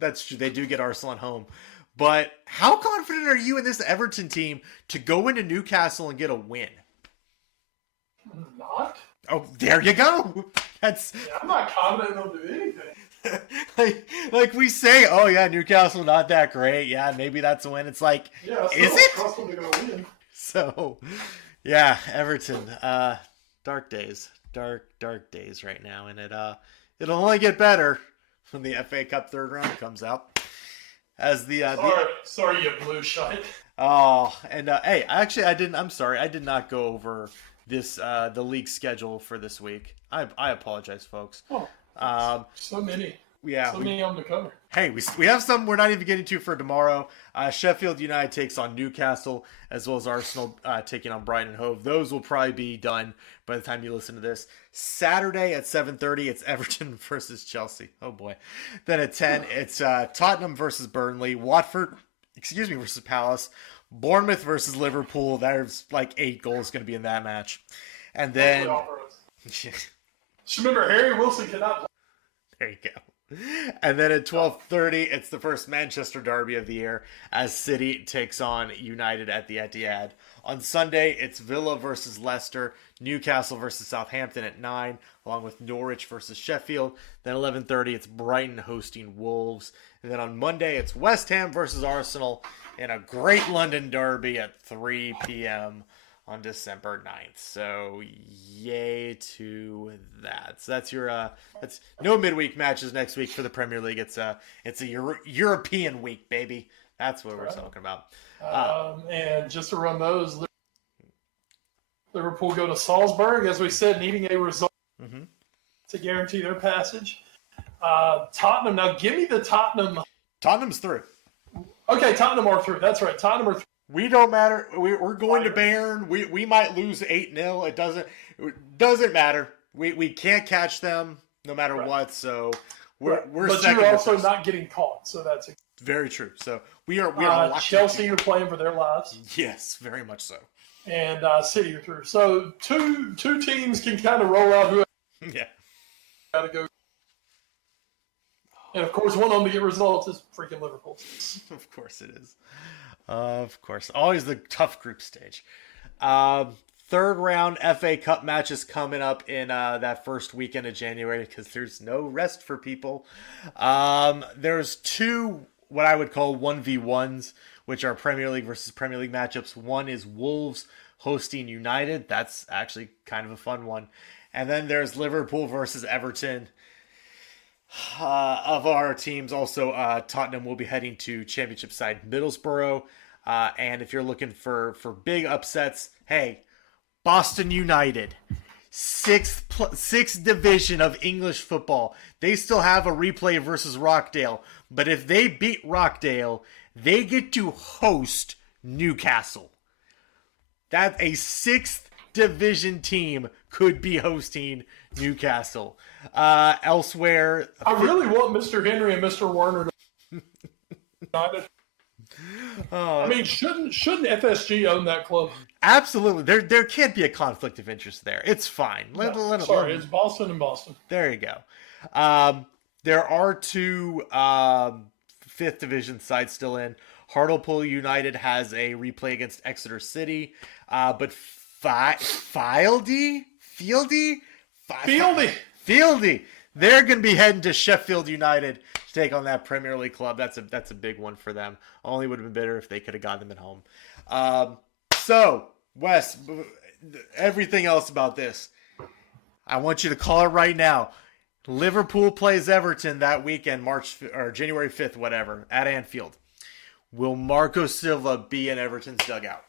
That's true. They do get Arsenal at home. But how confident are you in this Everton team to go into Newcastle and get a win? Not. Oh, there you go. I'm not confident they'll do anything. like we say, oh yeah, Newcastle not that great. Yeah, maybe that's a win. It's like, is it? They're gonna win. So, yeah, Everton. Dark days right now, and it'll only get better when the FA Cup third round comes out. As sorry, you blue shite. Oh, and hey, actually, I'm sorry, I did not go over this the league schedule for this week. I apologize, folks. So many. Yeah, so many on the cover. Hey, we have some we're not even getting to for tomorrow. Sheffield United takes on Newcastle, as well as Arsenal taking on Brighton and Hove. Those will probably be done by the time you listen to this. Saturday at 7:30, it's Everton versus Chelsea. Oh boy. Then at 10, it's Tottenham versus Burnley, Watford, versus Palace, Bournemouth versus Liverpool. There's like 8 goals going to be in that match. And then just remember, Harry Wilson cannot play. There you go. And then at 12:30, it's the first Manchester derby of the year as City takes on United at the Etihad. On Sunday, it's Villa versus Leicester, Newcastle versus Southampton at 9, along with Norwich versus Sheffield. Then 11:30, it's Brighton hosting Wolves. And then on Monday, it's West Ham versus Arsenal in a great London derby at 3 p.m. on December 9th. So yay to that. So that's your that's no midweek matches next week for the Premier League. It's a European week, baby. That's what we're talking about. And just to run those, Liverpool go to Salzburg, as we said, needing a result to guarantee their passage. Tottenham, now give me the Tottenham. Tottenham's through. Okay, Tottenham are through. That's right. Tottenham are through. We don't matter. We're going to Bayern. We might lose 8-0. It doesn't matter. We can't catch them no matter what. So we're but you're also not getting caught. So that's very true. So we are Chelsea are playing for their lives. Yes, very much so. And City are through. So two teams can kind of roll out who got to go. And of course, one of them to get results is freaking Liverpool. Of course it is. Of course. Always the tough group stage. Third round FA Cup matches coming up in that first weekend of January because there's no rest for people. There's 2 what I would call 1v1s, which are Premier League versus Premier League matchups. One is Wolves hosting United. That's actually kind of a fun one. And then there's Liverpool versus Everton. Of our teams, also Tottenham will be heading to Championship side Middlesbrough. And if you're looking for big upsets, hey, Boston United, sixth division of English football. They still have a replay versus Rockdale. But if they beat Rockdale, they get to host Newcastle. That a 6th division team could be hosting Newcastle. Elsewhere, I really want Mr. Henry and Mr. Werner to I mean, shouldn't FSG own that club? Absolutely. There can't be a conflict of interest there. It's fine. It's Boston and Boston. There you go. There are 2 5th division sides still in. Hartlepool United has a replay against Exeter City, but Fieldy, they're going to be heading to Sheffield United to take on that Premier League club. That's a big one for them. Only would have been better if they could have got them at home. So, Wes, everything else about this, I want you to call it right now. Liverpool plays Everton that weekend, January 5th, whatever, at Anfield. Will Marco Silva be in Everton's dugout?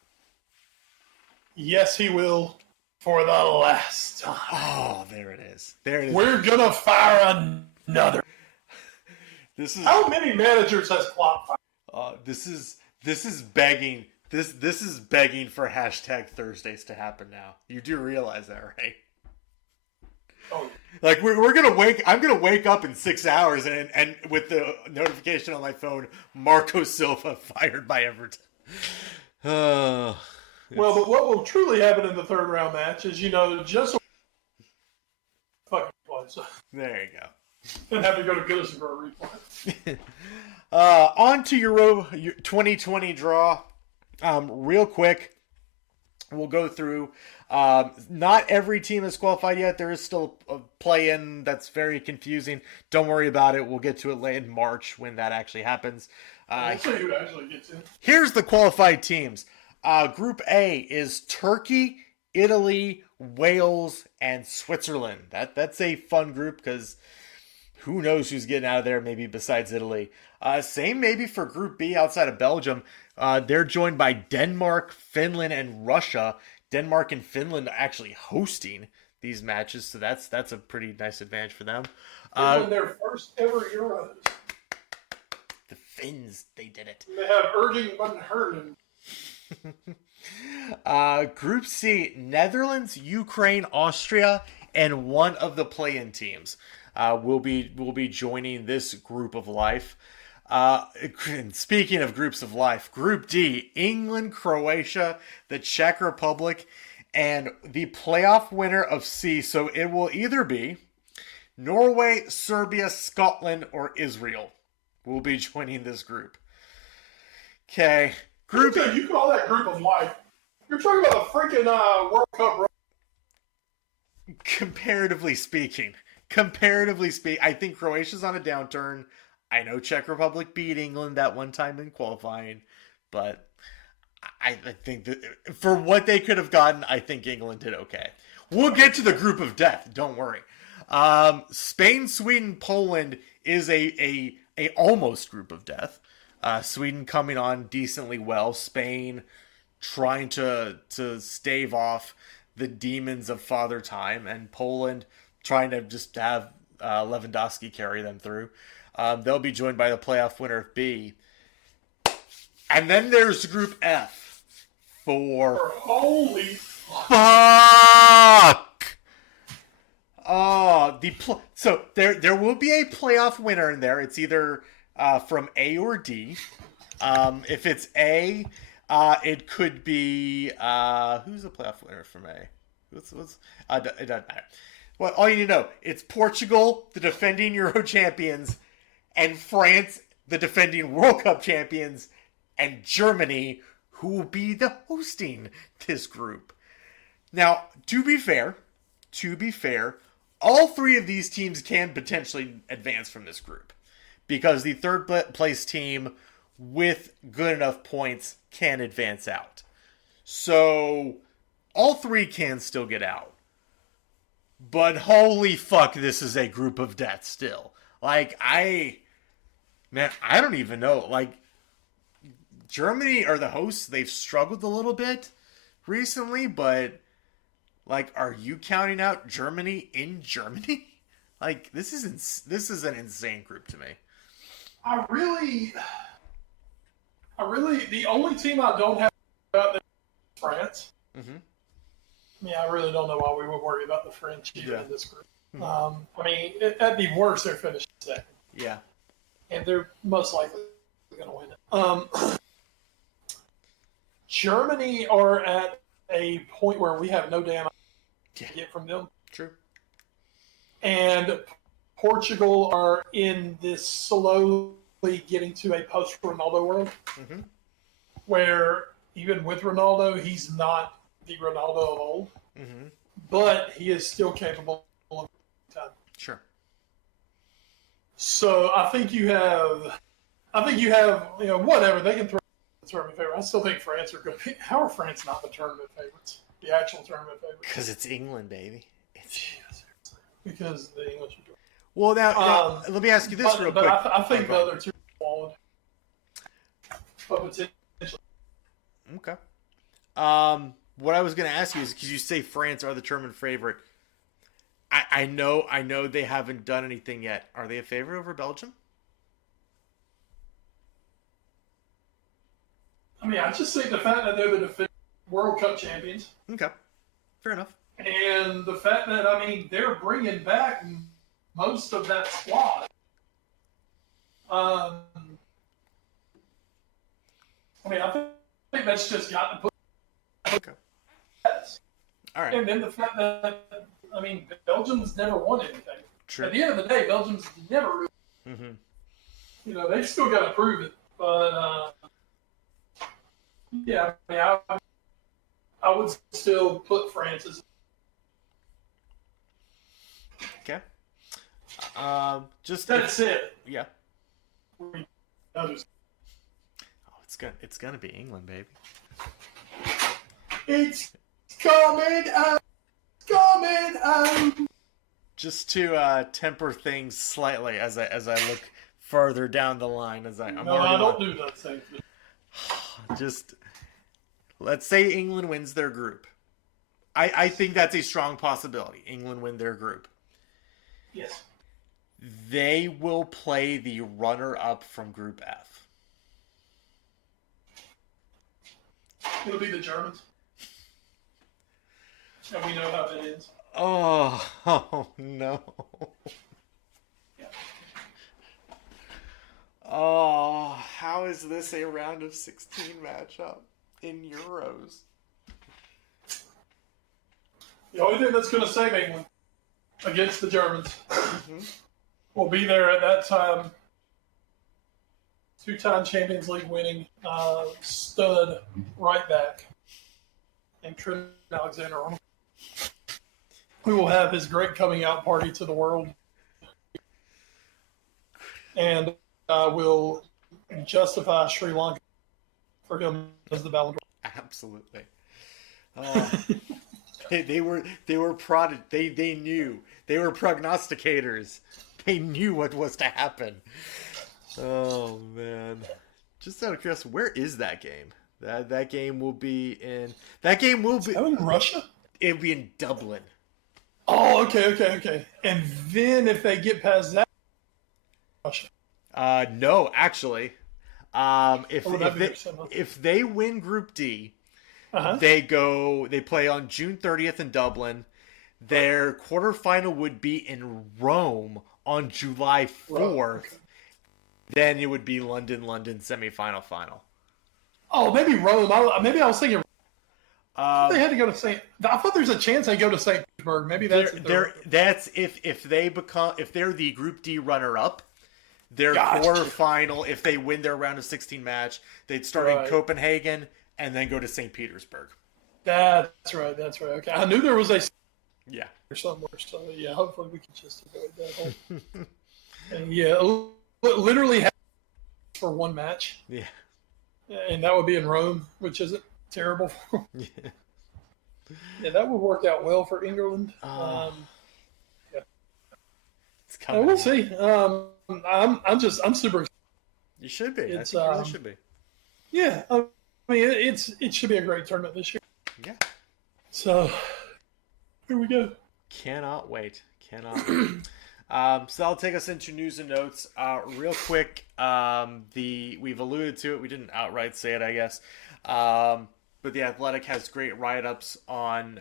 Yes, he will. For the last time. Oh, there it is. We're gonna fire another. How many managers has Klopp fired? This is begging This is begging for hashtag Thursdays to happen now. You do realize that, right? Oh, Like I'm gonna wake up in 6 hours and with the notification on my phone, Marco Silva fired by Everton. well, but what will truly happen in the third round match is, just fucking place. There you go. And have to go to Goodison for a replay. On to your 2020 draw. Real quick, we'll go through. Not every team has qualified yet. There is still a play-in that's very confusing. Don't worry about it. We'll get to it late in March when that actually happens. We'll see who actually gets in. Here's the qualified teams. Group A is Turkey, Italy, Wales, and Switzerland. That's a fun group because who knows who's getting out of there, maybe besides Italy. Same maybe for Group B outside of Belgium. They're joined by Denmark, Finland, and Russia. Denmark and Finland actually hosting these matches, so that's a pretty nice advantage for them. They won their first ever Euros. The Finns, they did it. They have Erling van Herden. Group C, Netherlands, Ukraine, Austria, and one of the play-in teams will be joining this group of life. Speaking of groups of life, Group D, England, Croatia, the Czech Republic, and the playoff winner of C. So it will either be Norway, Serbia, Scotland, or Israel will be joining this group. Okay. Group D. You call that group of life. You're talking about the freaking World Cup. Comparatively speaking, I think Croatia's on a downturn. I know Czech Republic beat England that one time in qualifying, but I think that for what they could have gotten, I think England did okay. We'll get to the group of death. Don't worry. Spain, Sweden, Poland is a almost group of death. Sweden coming on decently well. Spain trying to stave off the demons of Father Time, and Poland trying to just have Lewandowski carry them through. They'll be joined by the playoff winner of B. And then there's Group F for... Holy fuck! So there will be a playoff winner in there. It's either from A or D. If it's A, it could be... who's the playoff winner from A? It doesn't matter. Well, all you need to know, it's Portugal, the defending Euro champions, and France, the defending World Cup champions, and Germany, who will be the hosting this group. Now, to be fair, all three of these teams can potentially advance from this group, because the third place team with good enough points can advance out. So, all three can still get out. But holy fuck, this is a group of death still. Like, I don't even know. Like, Germany are the hosts. They've struggled a little bit recently, but, like, are you counting out Germany in Germany? Like, this is an insane group to me. I really, the only team I don't have about is France. Mm-hmm. I really don't know why we would worry about the French even in this group. Mm-hmm. At the worst, they're finishing second. Yeah. And they're most likely going to win it. Germany are at a point where we have no damn idea to get from them. True. And Portugal are in this slowly getting to a post-Ronaldo world, where even with Ronaldo, he's not the Ronaldo of old, but he is still capable of time. Sure. So I think you have, whatever they can throw the tournament favorite. I still think France are going to be. How are France not the tournament favorites? The actual tournament favorites? Because it's England, baby. Because the English are doing. Well, now let me ask you this real quick. But I think the other two are flawed. But potentially. Okay. What I was going to ask you is, because you say France are the tournament favorite, I know they haven't done anything yet. Are they a favorite over Belgium? mean, I just think the fact that they're the defending World Cup champions. Okay, fair enough. And the fact that, I mean, they're bringing back most of that squad. I mean, I think that's just got to put. Okay. All right. And then the fact that, I mean, Belgium's never won anything. True. At the end of the day, Belgium's never really, you know, they've still got to prove it. But, yeah, I mean, I would still put France as. Okay. Just That's it. Yeah. Others. Oh, it's gonna be England, baby. It's coming out. Coming out. Just to temper things slightly as I look further down the line, I'm no, I don't do that same thing. Just let's say England wins their group. I think that's a strong possibility. England win their group. Yes. They will play the runner-up from Group F. It'll be the Germans. And we know how that ends. Oh no. Yeah. Oh, how is this a round of 16 matchup in Euros? The only thing that's going to save England against the Germans will be there at that time. Two-time Champions League winning stud right back. And Trent Alexander-Arnold. Who will have his great coming out party to the world. And will justify Sri Lanka for him as the Ballon d'Or. Absolutely. They were prodded. They knew. They were prognosticators. They knew what was to happen. Oh man! Just out of curiosity, where is that game? That game will be in. That game will be in Russia. It'll be in Dublin. Oh, okay. And then if they get past that, Russia. No, actually, if they win Group D, they play on June 30th in Dublin. Their quarterfinal would be in Rome on July 4th. Okay. Then it would be London semifinal final. Oh, maybe Rome. Maybe I was thinking. They had to go to St. I thought there's a chance they go to St. Petersburg. Maybe that's that's if they're the Group D runner up. Their quarterfinal, if they win their round of 16 match, they'd start in Copenhagen and then go to St. Petersburg. That's right. Okay, I knew there was a or somewhere. So yeah, hopefully we can just avoid that whole. And yeah, literally for one match. Yeah, and that would be in Rome, which isn't terrible. Yeah, that would work out well for England. It's coming. We'll see. I'm super excited. You should be. It's, I think you really should be. Yeah, I mean it should be a great tournament this year. Yeah. So here we go. Cannot wait. So that'll take us into news and notes. Real quick, we've alluded to it. We didn't outright say it, I guess. But The Athletic has great write-ups on,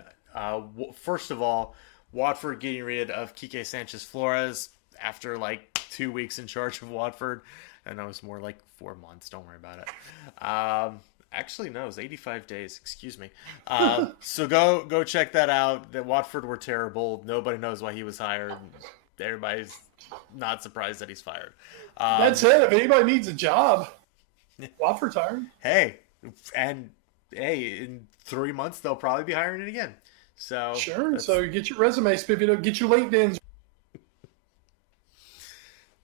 first of all, Watford getting rid of Quique Sanchez-Flores after like 2 weeks in charge of Watford. I know it's more like 4 months. Don't worry about it. Actually, no, it was 85 days. Excuse me. So go check that out. The Watford were terrible. Nobody knows why he was hired. Everybody's not surprised that he's fired. That's it. If anybody needs a job, Watford's hiring. Hey, in 3 months they'll probably be hiring it again. So sure. So get your resume spiffed up. Get your LinkedIn.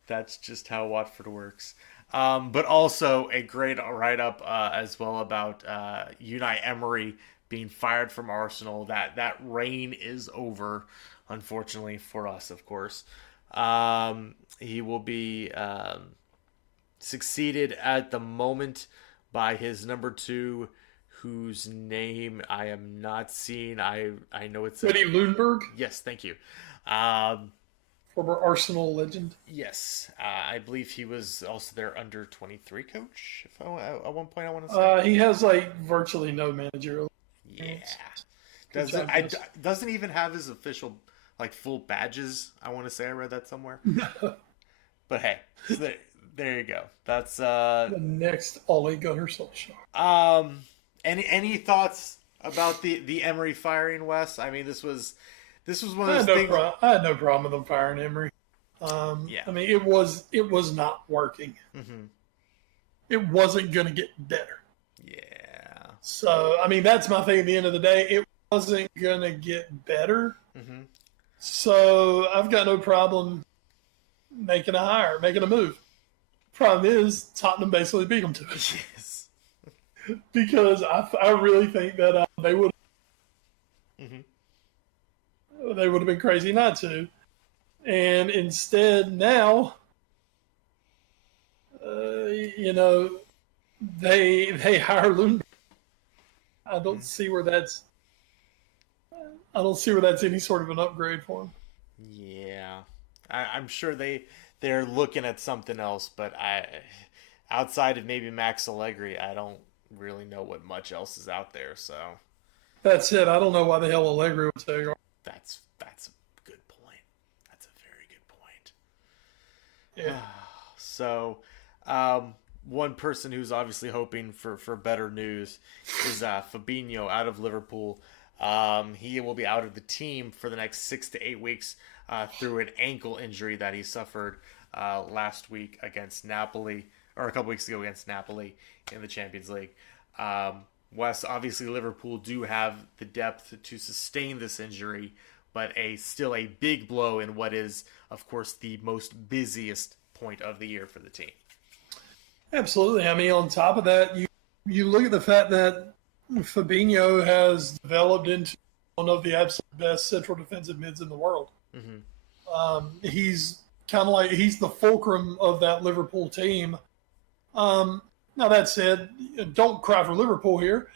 That's just how Watford works. But also a great write-up as well about Unai Emery being fired from Arsenal. That reign is over, unfortunately for us, of course. He will be succeeded at the moment by his number 2, whose name I am not seeing. I know it's Eddie Lundberg. Yes, thank you. former Arsenal legend. Yes, I believe he was also their under-23 coach. If at one point I want to say He has like virtually no managerial. yeah, Good job, Gus. doesn't even have his official like full badges. I want to say I read that somewhere. But hey, so there you go. That's The next Ole Gunnar Solskjaer. Any thoughts about the Emery firing, Wes? I mean, this was one of those things. I had no problem with them firing Emery. Yeah. I mean, it was not working. Mm-hmm. It wasn't going to get better. Yeah. So, I mean, that's my thing at the end of the day. It wasn't going to get better. Mm-hmm. So, I've got no problem making a move. Problem is, Tottenham basically beat them to it. Yes. Because I really think that they would have been crazy not to. And instead now, they hire Lundberg. I don't see where that's any sort of an upgrade for him. Yeah, I'm sure they're looking at something else, but outside of maybe Max Allegri, I don't really know what much else is out there. So that's it. I don't know why the hell Allegri would say. That's a good point. That's a very good point. Yeah. So, one person who's obviously hoping for better news is Fabinho out of Liverpool. He will be out of the team for the next 6 to 8 weeks through an ankle injury that he suffered last week against Napoli, or a couple weeks ago against Napoli in the Champions League. Wes, obviously Liverpool do have the depth to sustain this injury, but still a big blow in what is, of course, the most busiest point of the year for the team. Absolutely. I mean, on top of that, you look at the fact that Fabinho has developed into one of the absolute best central defensive mids in the world. Mm-hmm. He's kind of like he's the fulcrum of that Liverpool team. Now that said, don't cry for Liverpool here.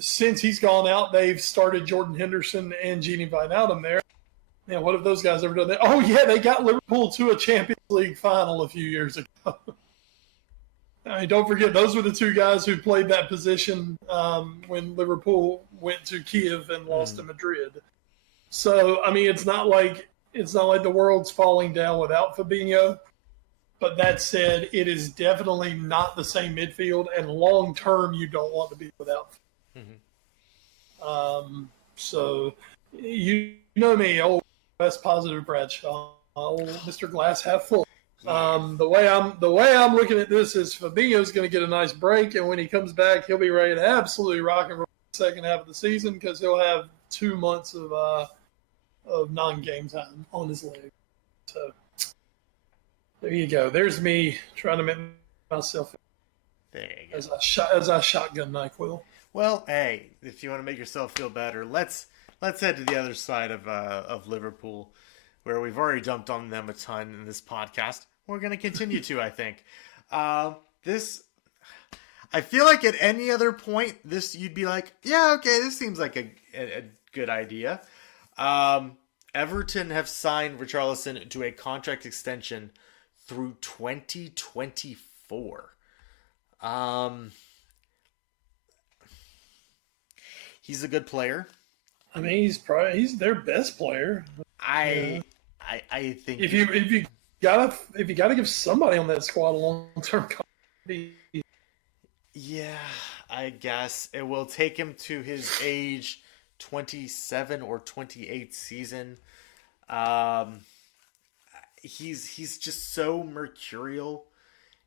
Since he's gone out, they've started Jordan Henderson and Gini Wijnaldum there. Yeah, what have those guys ever done? Oh yeah, they got Liverpool to a Champions League final a few years ago. I mean, don't forget, those were the two guys who played that position when Liverpool went to Kiev and lost to Madrid. So, I mean, it's not like the world's falling down without Fabinho. But that said, it is definitely not the same midfield, and long term, you don't want to be without. Mm-hmm. So, you know me, old best positive Bradshaw, old Mr. Glass half full. The way I'm looking at this is Fabinho's going to get a nice break, and when he comes back, he'll be ready to absolutely rock and roll the second half of the season because he'll have 2 months of non-game time on his leg. So there you go. There's me trying to make myself there you go. as I shotgun NyQuil. Well, hey, if you want to make yourself feel better, let's head to the other side of Liverpool, where we've already dumped on them a ton in this podcast. We're going to continue to, I think. I feel like at any other point, you'd be like, yeah, okay, this seems like a good idea. Everton have signed Richarlison to a contract extension through 2024. He's a good player. I mean, he's their best player. I think if you gotta give somebody on that squad a long term contract. Yeah, I guess it will take him to his age 27 or 28 season. He's just so mercurial,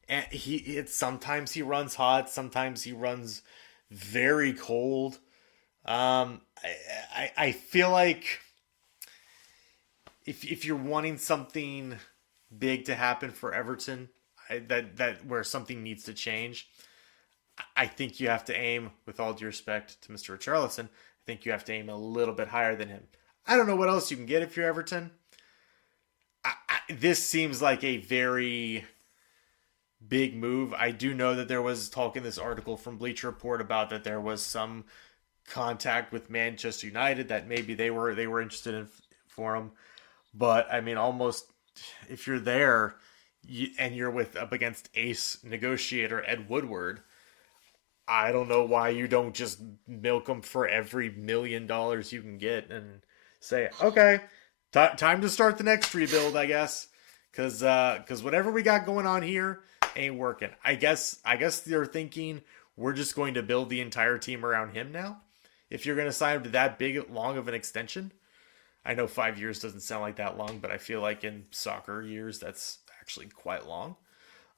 and sometimes he runs hot, sometimes he runs very cold. I feel like if you're wanting something big to happen for Everton, that where something needs to change, I think you have to aim, with all due respect to Mr. Richarlison, I think you have to aim a little bit higher than him. I don't know what else you can get if you're Everton. This seems like a very big move. I do know that there was talk in this article from Bleacher Report about that there was some contact with Manchester United that maybe they were interested in for him. But I mean, almost if you're there and you're up against ace negotiator Ed Woodward, I don't know why you don't just milk them for every $1 million you can get and say, okay, time to start the next rebuild, I guess. Because whatever we got going on here ain't working. I guess they're thinking we're just going to build the entire team around him now. If you're going to sign him to that long of an extension. I know 5 years doesn't sound like that long, but I feel like in soccer years, that's actually quite long.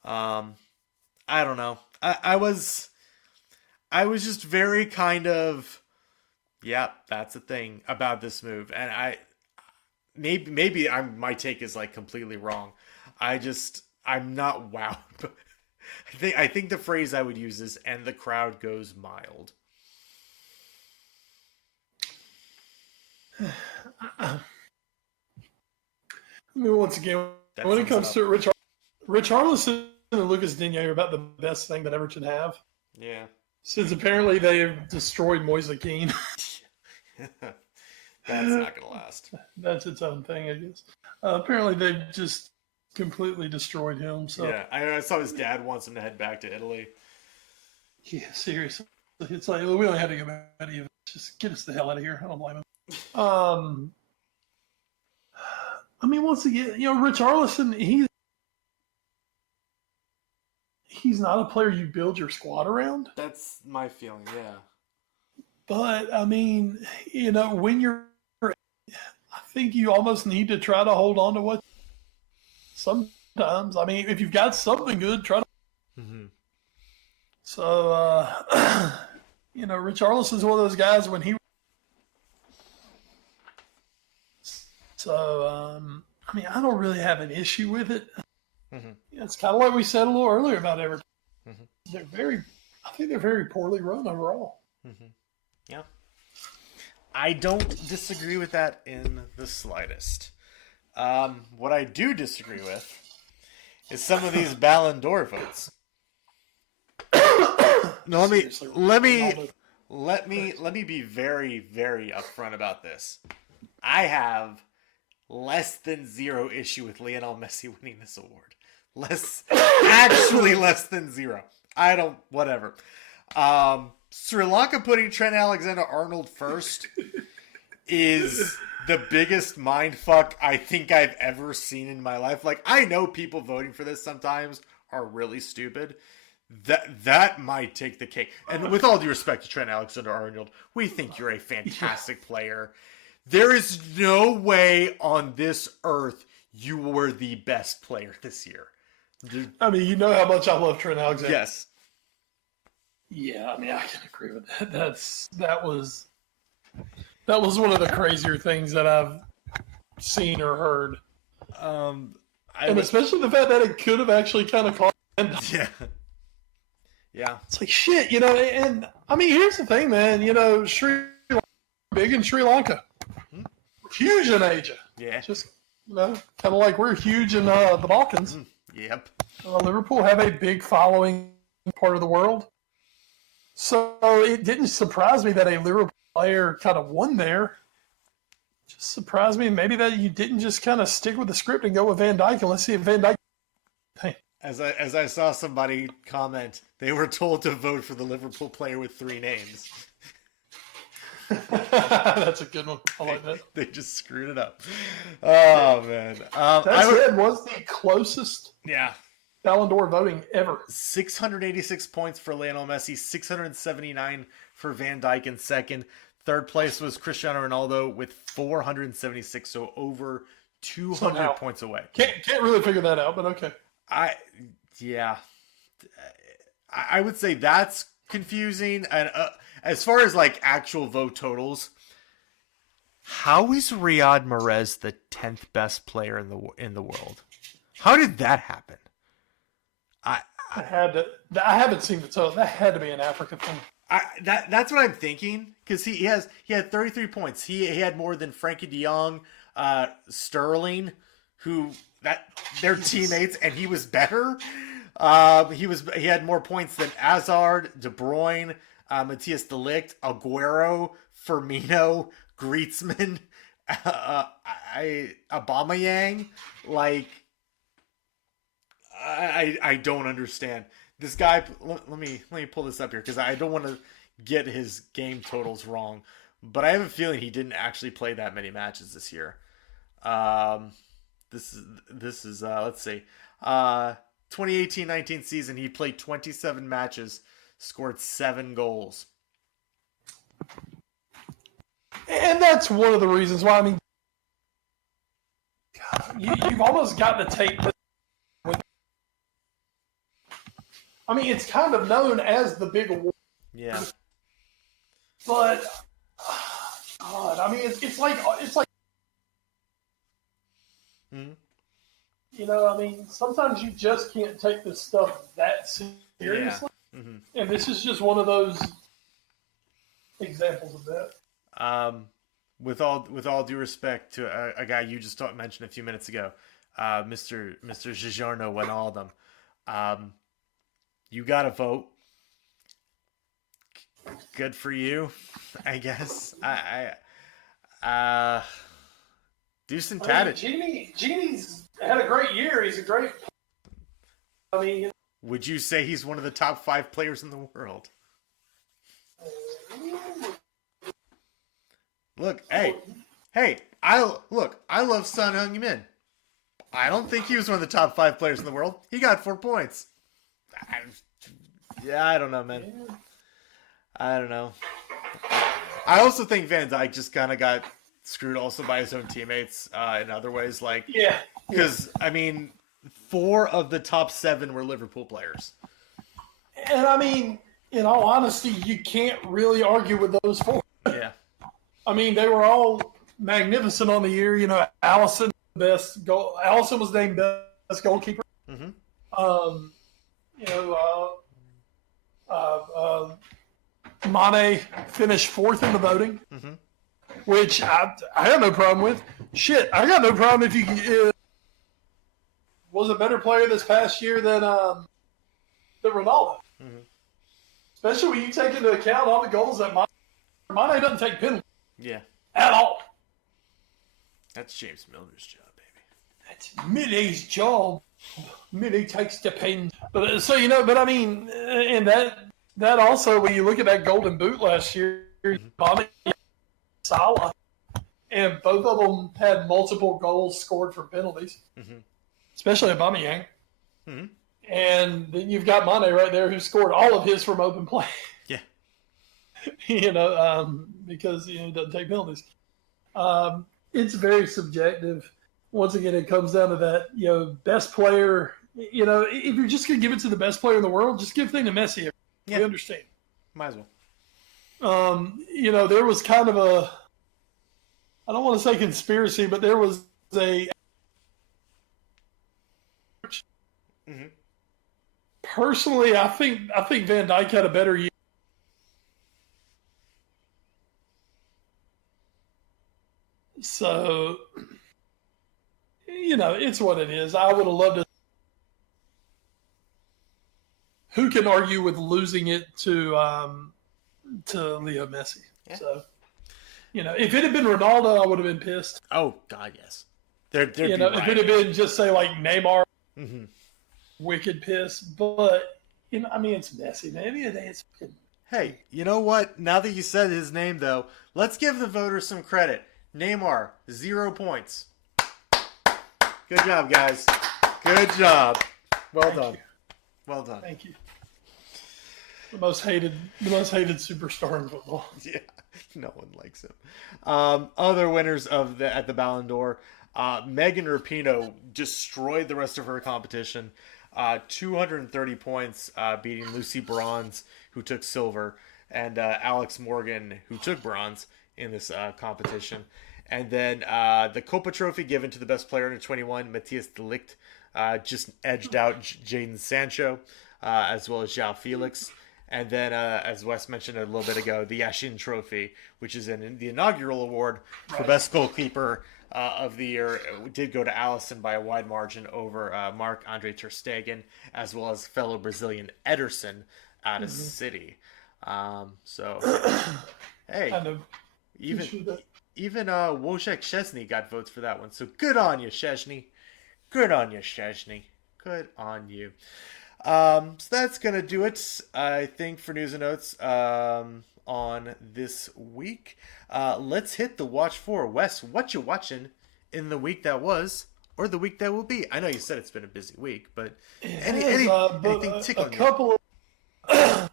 I don't know. I was just very kind of, yeah, that's a thing about this move. And maybe my take is like completely wrong. I'm not wowed. I think the phrase I would use is, and the crowd goes mild. I mean, once again, when it comes to Richarlison and Lucas Digne are about the best thing that Everton have. Yeah. Since apparently they have destroyed Moise Keane. That's not going to last. That's its own thing, I guess. Apparently they've just completely destroyed him. So yeah, I saw his dad wants him to head back to Italy. Yeah, seriously. It's like, we only had to go back to you. Just get us the hell out of here. I don't blame him. I mean, once again, Richarlison, he's not a player you build your squad around. That's my feeling, yeah. But, I mean, when I think you almost need to try to hold on to what sometimes. I mean, if you've got something good, try to. Mm-hmm. So, Richarlison's one of those guys when he. So, I mean, I don't really have an issue with it. Mm-hmm. It's kind of like we said a little earlier about Everton. Mm-hmm. I think they're very poorly run overall. Mm-hmm. Yeah. I don't disagree with that in the slightest. What I do disagree with is some of these Ballon d'Or votes. No, let me be very, very upfront about this. I have less than zero issue with Lionel Messi winning this award. Less than zero. I don't, whatever. Sri Lanka putting Trent Alexander-Arnold first is the biggest mindfuck I think I've ever seen in my life. Like, I know people voting for this sometimes are really stupid. That might take the cake. And with all due respect to Trent Alexander-Arnold, we think you're a fantastic player. There is no way on this earth you were the best player this year. I mean, you know how much I love Trent Alexander. Yes. Yeah, I mean, I can agree with that. That was one of the crazier things that I've seen or heard. And especially the fact that it could have actually kind of caught. Yeah. It's like shit, and I mean, here's the thing, man. Sri Lanka, big in Sri Lanka, huge in Asia. Yeah. Just kind of like we're huge in the Balkans. Yep. Liverpool have a big following in part of the world. So it didn't surprise me that a Liverpool player kind of won there. Just surprised me maybe that you didn't just kind of stick with the script and go with Van Dijk, and let's see if Van Dijk. Hey. As I saw somebody comment, they were told to vote for the Liverpool player with 3 names. That's a good one. I like that. They just screwed it up. Oh man, was the closest. Yeah. Ballon d'Or voting ever. 686 points for Lionel Messi, 679 for Van Dijk in second. Third place was Cristiano Ronaldo with 476, so over 200 points away. Can't really figure that out, but okay. I would say that's confusing. And as far as like actual vote totals, how is Riyad Mahrez the 10th best player in the world? How did that happen? I haven't seen the total. That had to be an Africa thing. That's what I'm thinking, because he had 33 points. He had more than Frankie De Jong, Sterling, who they're teammates, and he was better. He had more points than Hazard, De Bruyne, Matthias de Ligt, Aguero, Firmino, Griezmann, Aubameyang, like, I don't understand this guy. Let me pull this up here because I don't want to get his game totals wrong, but I have a feeling he didn't actually play that many matches this year. This is let's see, 2018-19 season. He played 27 matches, scored 7 goals. And that's one of the reasons why, I mean, you've almost got to take this. I mean, it's kind of known as the big award. Yeah. But, God, I mean, it's like. Mm-hmm. You know, I mean, sometimes you just can't take this stuff that seriously. Yeah. Mm-hmm. And this is just one of those examples of that. With all due respect to a guy you just mentioned a few minutes ago, Mr. Giorno Wijnaldum, you got to vote. Good for you, I guess. Dusan Tadic. Genie's had a great year. He's a great. I mean, would you say he's one of the top 5 players in the world? Look, hey, I love Son Heung-min. I don't think he was one of the top 5 players in the world. He got 4 points. I don't know, man. I don't know. I also think Van Dijk just kind of got screwed also by his own teammates in other ways. Like, because, I mean, 4 of the top 7 were Liverpool players. And, I mean, in all honesty, you can't really argue with those 4. Yeah. I mean, they were all magnificent on the year. You know, Allison was named best goalkeeper. Mm-hmm. You know, Mane finished 4th in the voting, which I have no problem with. Shit, I got no problem if you was a better player this past year than Ronaldo. Mm-hmm. Especially when you take into account all the goals that Mane doesn't take penalties. Yeah. At all. That's James Milner's job, baby. That's Miller's job. Miller takes the pen. But so you know, but I mean, and that also when you look at that Golden Boot last year, Bobby, Salah, and both of them had multiple goals scored from penalties, especially Aubameyang. Mm-hmm. And then you've got Mane right there who scored all of his from open play. Yeah. You know, because he doesn't take penalties. It's very subjective. Once again, it comes down to that, best player. You know, if you're just going to give it to the best player in the world, just give things to Messi. Yeah. We understand. Might as well. You know, there was kind of I don't want to say conspiracy, but there was a. Personally, I think Van Dijk had a better year. So, you know, it's what it is. I would have loved to. Who can argue with losing it to Leo Messi? Yeah. So, you know, if it had been Ronaldo, I would have been pissed. Oh God, yes. There'd you be know, if it had been just say like Neymar, wicked pissed. But you know, I mean, it's Messi. Maybe it's. Hey, you know what? Now that you said his name, though, let's give the voters some credit. Neymar, 0 points. Good job, guys. Good job. Well done. Well done. Thank you. The most hated superstar in football. Yeah, no one likes him. Other winners at the Ballon d'Or, Megan Rapinoe destroyed the rest of her competition. 230 points, beating Lucy Bronze, who took silver, and Alex Morgan, who took bronze in this competition. And then the Copa Trophy given to the best player under 21, Matthias de Ligt, just edged out Jadon Sancho, as well as João Felix. And then, as Wes mentioned a little bit ago, the Yashin Trophy, which is the inaugural award for best goalkeeper of the year, did go to Alisson by a wide margin over Marc-Andre ter Stegen, as well as fellow Brazilian Ederson out of City. So, hey, even Wojciech Szczesny got votes for that one. So good on you, Szczesny. Good on you, Szczesny. Good on you. So that's gonna do it, I think, for news and notes on this week. Let's hit the watch for. Wes, what you watching in the week that was, or the week that will be? I know you said it's been a busy week, but anything tickling a couple of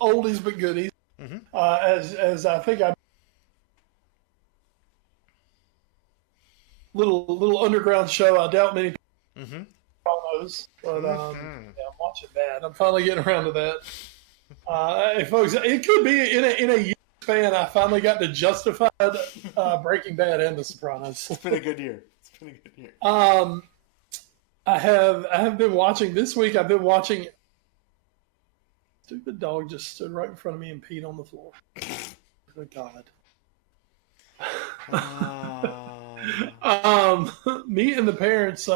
oldies but goodies. Mm-hmm. As I think I little underground show. I doubt many people knows, but yeah, I'm watching that. I'm finally getting around to that. Hey, folks, it could be in a year span. I finally got to justify Breaking Bad and The Sopranos. It's been a good year. I have been watching this week. I've been watching. Stupid dog just stood right in front of me and peed on the floor. Good God. Me and the parents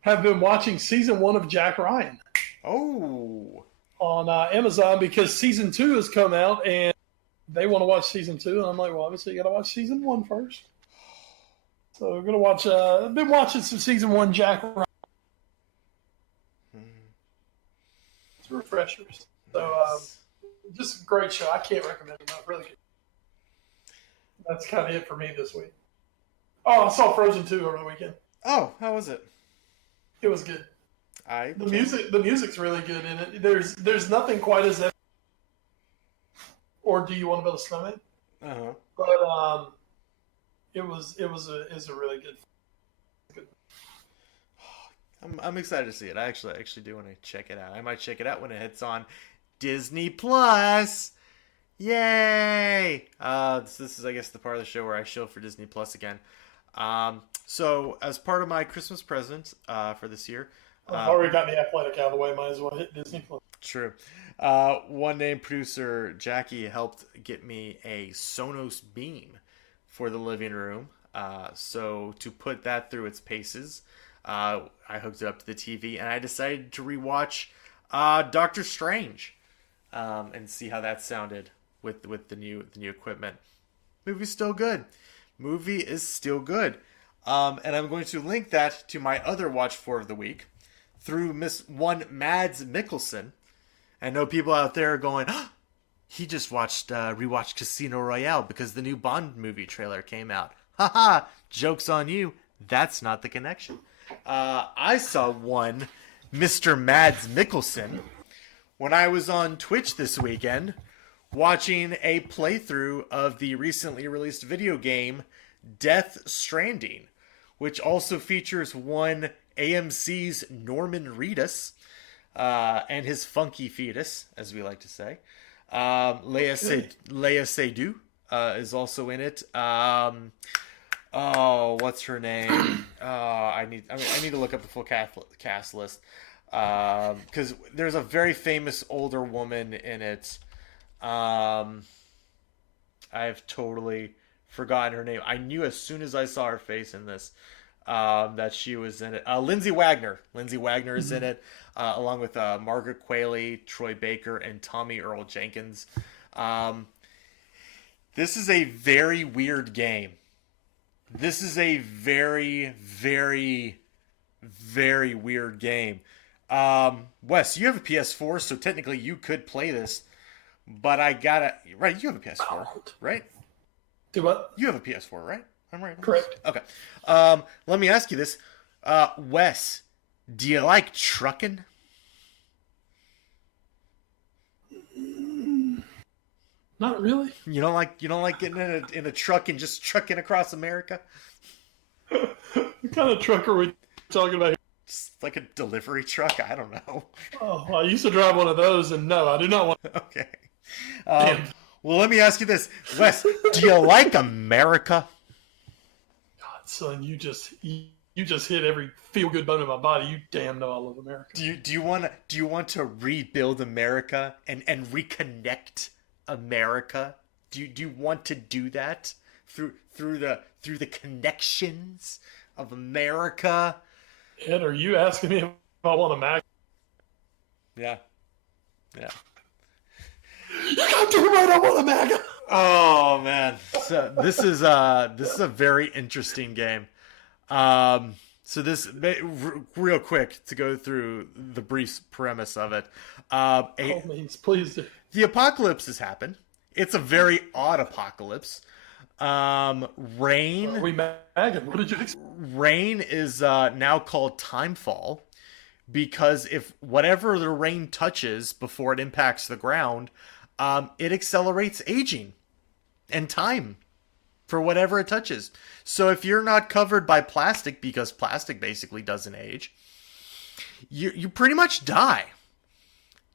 have been watching season 1 of Jack Ryan. Oh. On Amazon, because season 2 has come out and they want to watch season 2, and I'm like, well, obviously you got to watch season 1 first. So we're gonna watch. I've been watching some season 1 Jack Ryan. It's refreshers. So just a great show. I can't recommend it enough. Really good. That's kind of it for me this week. Oh, I saw Frozen 2 over the weekend. Oh, how was it? It was good. The music's really good in it. There's nothing quite as epic. Or do you want to build a snowman? Uh-huh. But it was a really good. I'm excited to see it. I actually do want to check it out. I might check it out when it hits on Disney Plus. Yay! This is, I guess, the part of the show where I shill for Disney Plus again. So as part of my Christmas present for this year, I've already got the Athletic out of the way. Might as well hit Disney Plus. True. One name producer Jackie helped get me a Sonos Beam for the living room. So to put that through its paces, I hooked it up to the TV and I decided to rewatch Doctor Strange and see how that sounded with the new equipment. Movie is still good. And I'm going to link that to my other watch for of the week through Mads Mikkelsen. I know people out there are going, oh, he just rewatched Casino Royale because the new Bond movie trailer came out. Haha, joke's on you. That's not the connection. I saw one Mr. Mads Mikkelsen when I was on Twitch this weekend watching a playthrough of the recently released video game Death Stranding, which also features one AMC's Norman Reedus and his funky fetus, as we like to say. Leia Seydoux is also in it. What's her name? I need to look up the full cast list because there's a very famous older woman in it. I've totally forgotten her name. I knew as soon as I saw her face in this that she was in it. Lindsay Wagner. Lindsay Wagner is in it, along with Margaret Qualley, Troy Baker, and Tommy Earl Jenkins. This is a very weird game. This is a very, very, very weird game. Wes, you have a PS4, so technically you could play this, but I gotta... Right, you have a PS4, right? Do what? You have a PS4, right? I'm right. Correct. Okay. Let me ask you this. Wes, do you like trucking? Not really. You don't like getting in a truck and just trucking across America? What kind of truck are we talking about here? Just like a delivery truck? I don't know. Oh, I used to drive one of those, and no, I do not want. Okay. Well, let me ask you this, Wes. Do you like America? God, son, you just hit every feel good bone in my body. You damn know I love America. Do you want to rebuild America and reconnect America? Do you want to do that through the connections of America? Ed, are you asking me if I want a Mac? Yeah. You got to right. I want a Mac. Oh man, so this is a very interesting game. So this real quick to go through the brief premise of it. Please do. The apocalypse has happened. It's a very odd apocalypse. Rain. Are we Megan? What did you expect? Rain is now called timefall because if whatever the rain touches before it impacts the ground, it accelerates aging and time for whatever it touches. So if you're not covered by plastic, because plastic basically doesn't age, you pretty much die.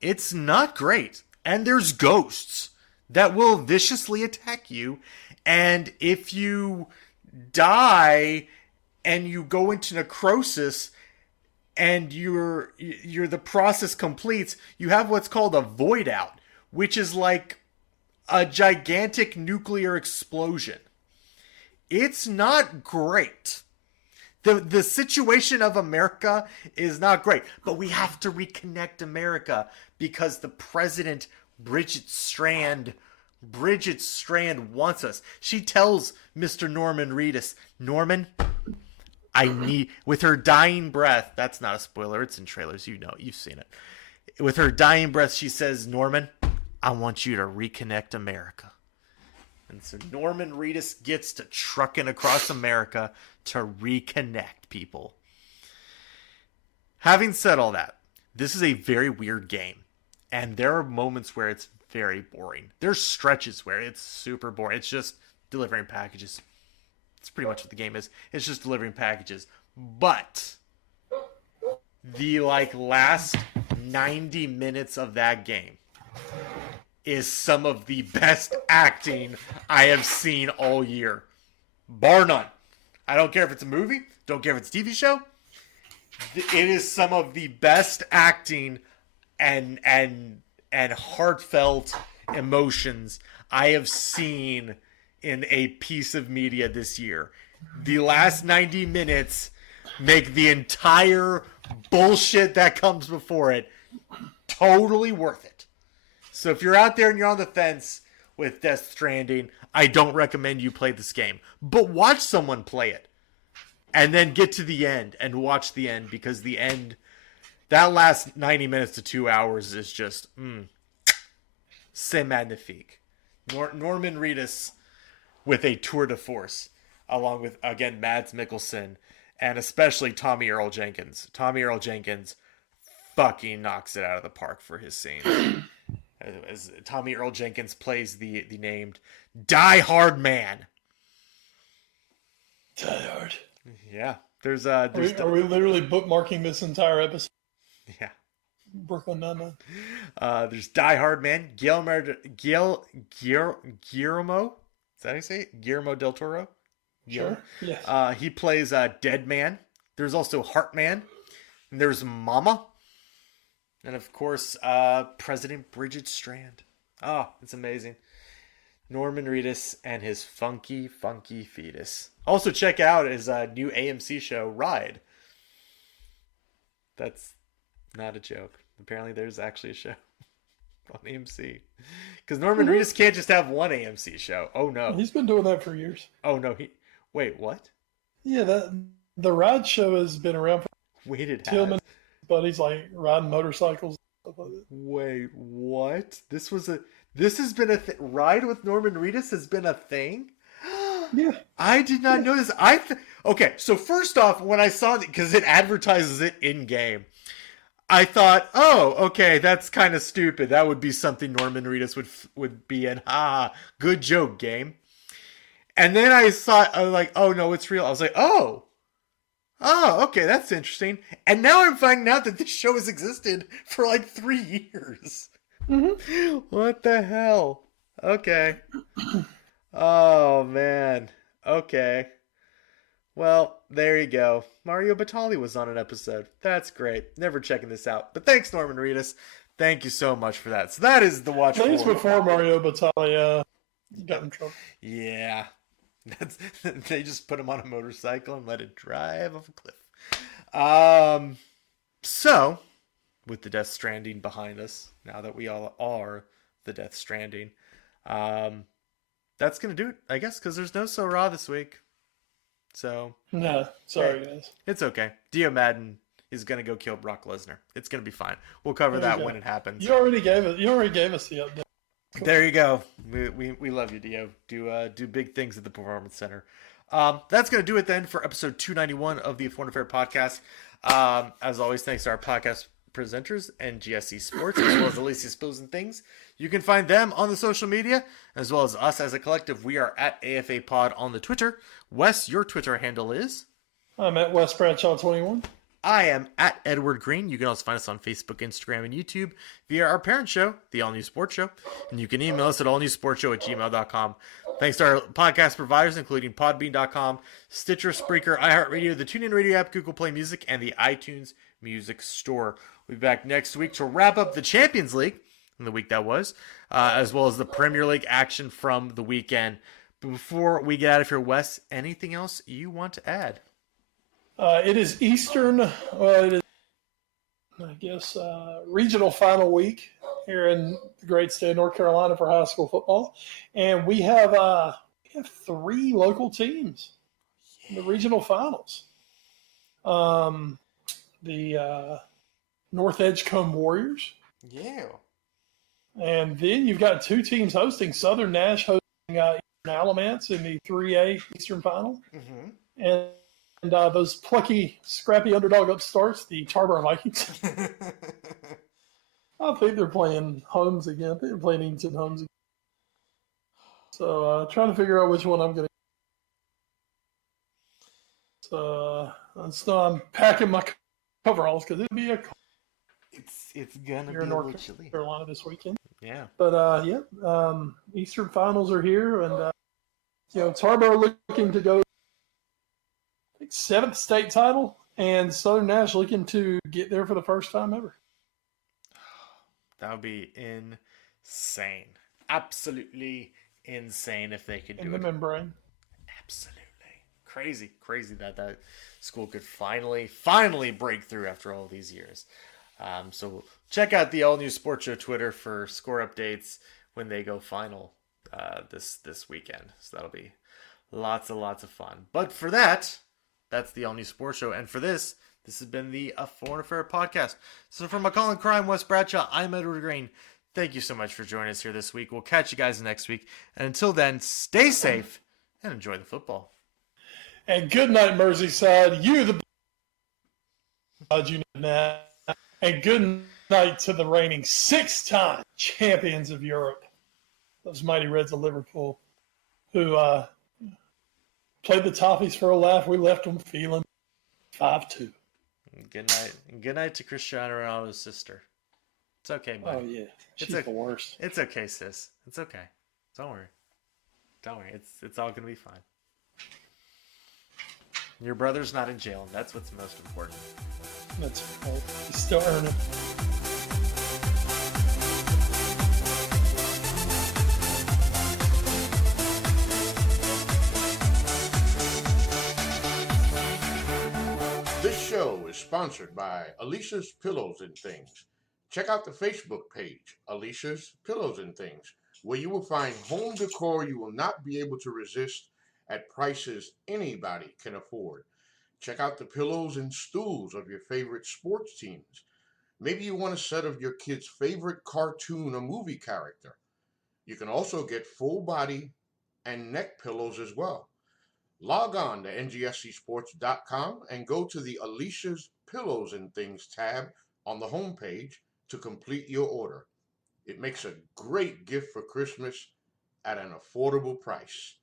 It's not great. And there's ghosts that will viciously attack you. And if you die and you go into necrosis and the process completes, you have what's called a void out, which is like a gigantic nuclear explosion. It's not great. The situation of America is not great, but we have to reconnect America because the president, Bridget Strand wants us. She tells Mr. Norman Reedus, Norman, with her dying breath, that's not a spoiler, it's in trailers, you've seen it. With her dying breath, she says, Norman, I want you to reconnect America. And so Norman Reedus gets to trucking across America to reconnect people. Having said all that, this is a very weird game. And there are moments where it's very boring. There's stretches where it's super boring. It's just delivering packages. It's pretty much what the game is. It's just delivering packages. But the last 90 minutes of that game is some of the best acting I have seen all year. Bar none. I don't care if it's a movie. Don't care if it's a TV show. It is some of the best acting and heartfelt emotions I have seen in a piece of media this year. The last 90 minutes make the entire bullshit that comes before it totally worth it. So if you're out there and you're on the fence with Death Stranding, I don't recommend you play this game. But watch someone play it. And then get to the end and watch the end, because the end, that last 90 minutes to 2 hours is just, c'est magnifique. Norman Reedus with a tour de force, along with, again, Mads Mikkelsen, and especially Tommy Earl Jenkins. Tommy Earl Jenkins fucking knocks it out of the park for his scenes. As Tommy Earl Jenkins plays the named Die Hard Man. Die Hard. Yeah. Are we literally bookmarking this entire episode? Yeah. Brooklyn Nine-Nine. There's Die Hard Man, Guillermo. Is that how you say it? Guillermo del Toro? Sure. Yes. He plays Dead Man. There's also Heart Man. And there's Mama. And of course, President Bridget Strand. Oh, it's amazing. Norman Reedus and his funky, funky fetus. Also, check out his new AMC show, Ride. That's not a joke. Apparently, there's actually a show on AMC. Because Norman Reedus can't just have one AMC show. Oh, no. He's been doing that for years. Oh, no. Wait, what? Yeah, the Ride show has been around for Wait, it has? Tillman, buddies like riding motorcycles. Stuff like that. Wait, what? This has been a thing. Ride with Norman Reedus has been a thing? Yeah. I did not know this. Okay, so first off, when I saw it, because it advertises it in-game, I thought, oh, okay, that's kind of stupid. That would be something Norman Reedus would be in. Good joke, game. And then I was like, oh, no, it's real. I was like, oh, okay, that's interesting. And now I'm finding out that this show has existed for like 3 years. Mm-hmm. What the hell? Okay. Oh, man. Okay. Well, there you go. Mario Batali was on an episode. That's great. Never checking this out. But thanks, Norman Reedus. Thank you so much for that. So that is the watch. Thanks before Mario Batali got in trouble. Yeah. They just put him on a motorcycle and let it drive off a cliff. So, with the Death Stranding behind us, now that we all are the Death Stranding, that's going to do it, I guess, because there's no So Raw this week. So. No, sorry, guys. It's okay. Dio Madden is going to go kill Brock Lesnar. It's going to be fine. We'll cover that when it happens. You already gave us the update. There you go. We love you, Dio. Do big things at the Performance Center. That's going to do it then for episode 291 of the Foreign Affair podcast. As always, thanks to our podcast presenters, NGSC Sports, as well as Alicia Spills and Things. You can find them on the social media, as well as us as a collective. We are at AFA Pod on the Twitter. Wes, your Twitter handle is? I'm at Wes Bradshaw 21. I am at Edward Green. You can also find us on Facebook, Instagram, and YouTube via our parent show, The All New Sports Show. And you can email us at allnewsportshow@gmail.com. Thanks to our podcast providers, including Podbean.com, Stitcher, Spreaker, iHeartRadio, the TuneIn Radio app, Google Play Music, and the iTunes Music Store. We'll be back next week to wrap up the Champions League in the week that was, as well as the Premier League action from the weekend. But before we get out of here, Wes, anything else you want to add? It is Eastern, it is, I guess, regional final week here in the great state of North Carolina for high school football. And we have 3 local teams in the regional finals. The North Edgecombe Warriors. Yeah. And then you've got 2 teams hosting. Southern Nash hosting Eastern Alamance in the 3A Eastern Final. Mm-hmm. And those plucky, scrappy underdog upstarts, the Tarboro Vikings. I think they're playing homes again. I think they're playing Eaton homes again. So trying to figure out which one I'm going to. So I'm packing my coveralls because it'll be a It's gonna here be in a North little chilly. Carolina this weekend. Yeah. But Eastern Finals are here, and Tarboro looking to go 7th state title, and Southern Nash looking to get there for the first time ever. That would be insane. Absolutely insane if they could do In the it. membrane. Absolutely. Crazy that school could finally break through after all these years. So check out the All New Sports Show Twitter for score updates when they go final this weekend. So that'll be lots of fun. But for that's the All New Sports Show. And for this has been the Foreign Affair podcast. So from McCall and Crime, Wes Bradshaw, I'm Edward Green. Thank you so much for joining us here this week. We'll catch you guys next week. And until then, stay safe and enjoy the football. And good night, Merseyside. You the you now. And good night to the reigning 6-time champions of Europe, those mighty Reds of Liverpool, who played the Toffees for a laugh. We left them feeling 5-2. Good night. And good night to Cristiano Ronaldo's sister. It's okay, buddy. Oh yeah, she's the worst. It's okay, sis. It's okay. Don't worry. It's all gonna be fine. Your brother's not in jail, and that's what's most important. That's right. He's still earning. This show is sponsored by Alicia's Pillows and Things. Check out the Facebook page, Alicia's Pillows and Things, where you will find home decor you will not be able to resist at prices anybody can afford. Check out the pillows and stools of your favorite sports teams. Maybe you want a set of your kid's favorite cartoon or movie character. You can also get full body and neck pillows as well. Log on to ngscsports.com and go to the Alicia's Pillows and Things tab on the homepage to complete your order. It makes a great gift for Christmas at an affordable price.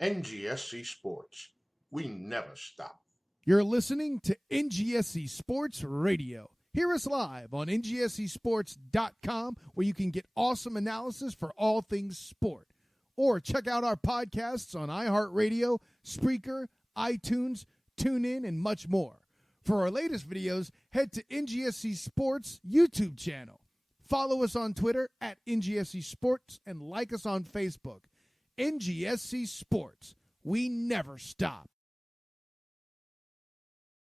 NGSC Sports. We never stop. You're listening to NGSC Sports Radio. Hear us live on NGSCsports.com, where you can get awesome analysis for all things sport. Or check out our podcasts on iHeartRadio, Spreaker, iTunes, TuneIn, and much more. For our latest videos, head to NGSC Sports YouTube channel. Follow us on Twitter at NGSC Sports and like us on Facebook. NGSC Sports. We never stop.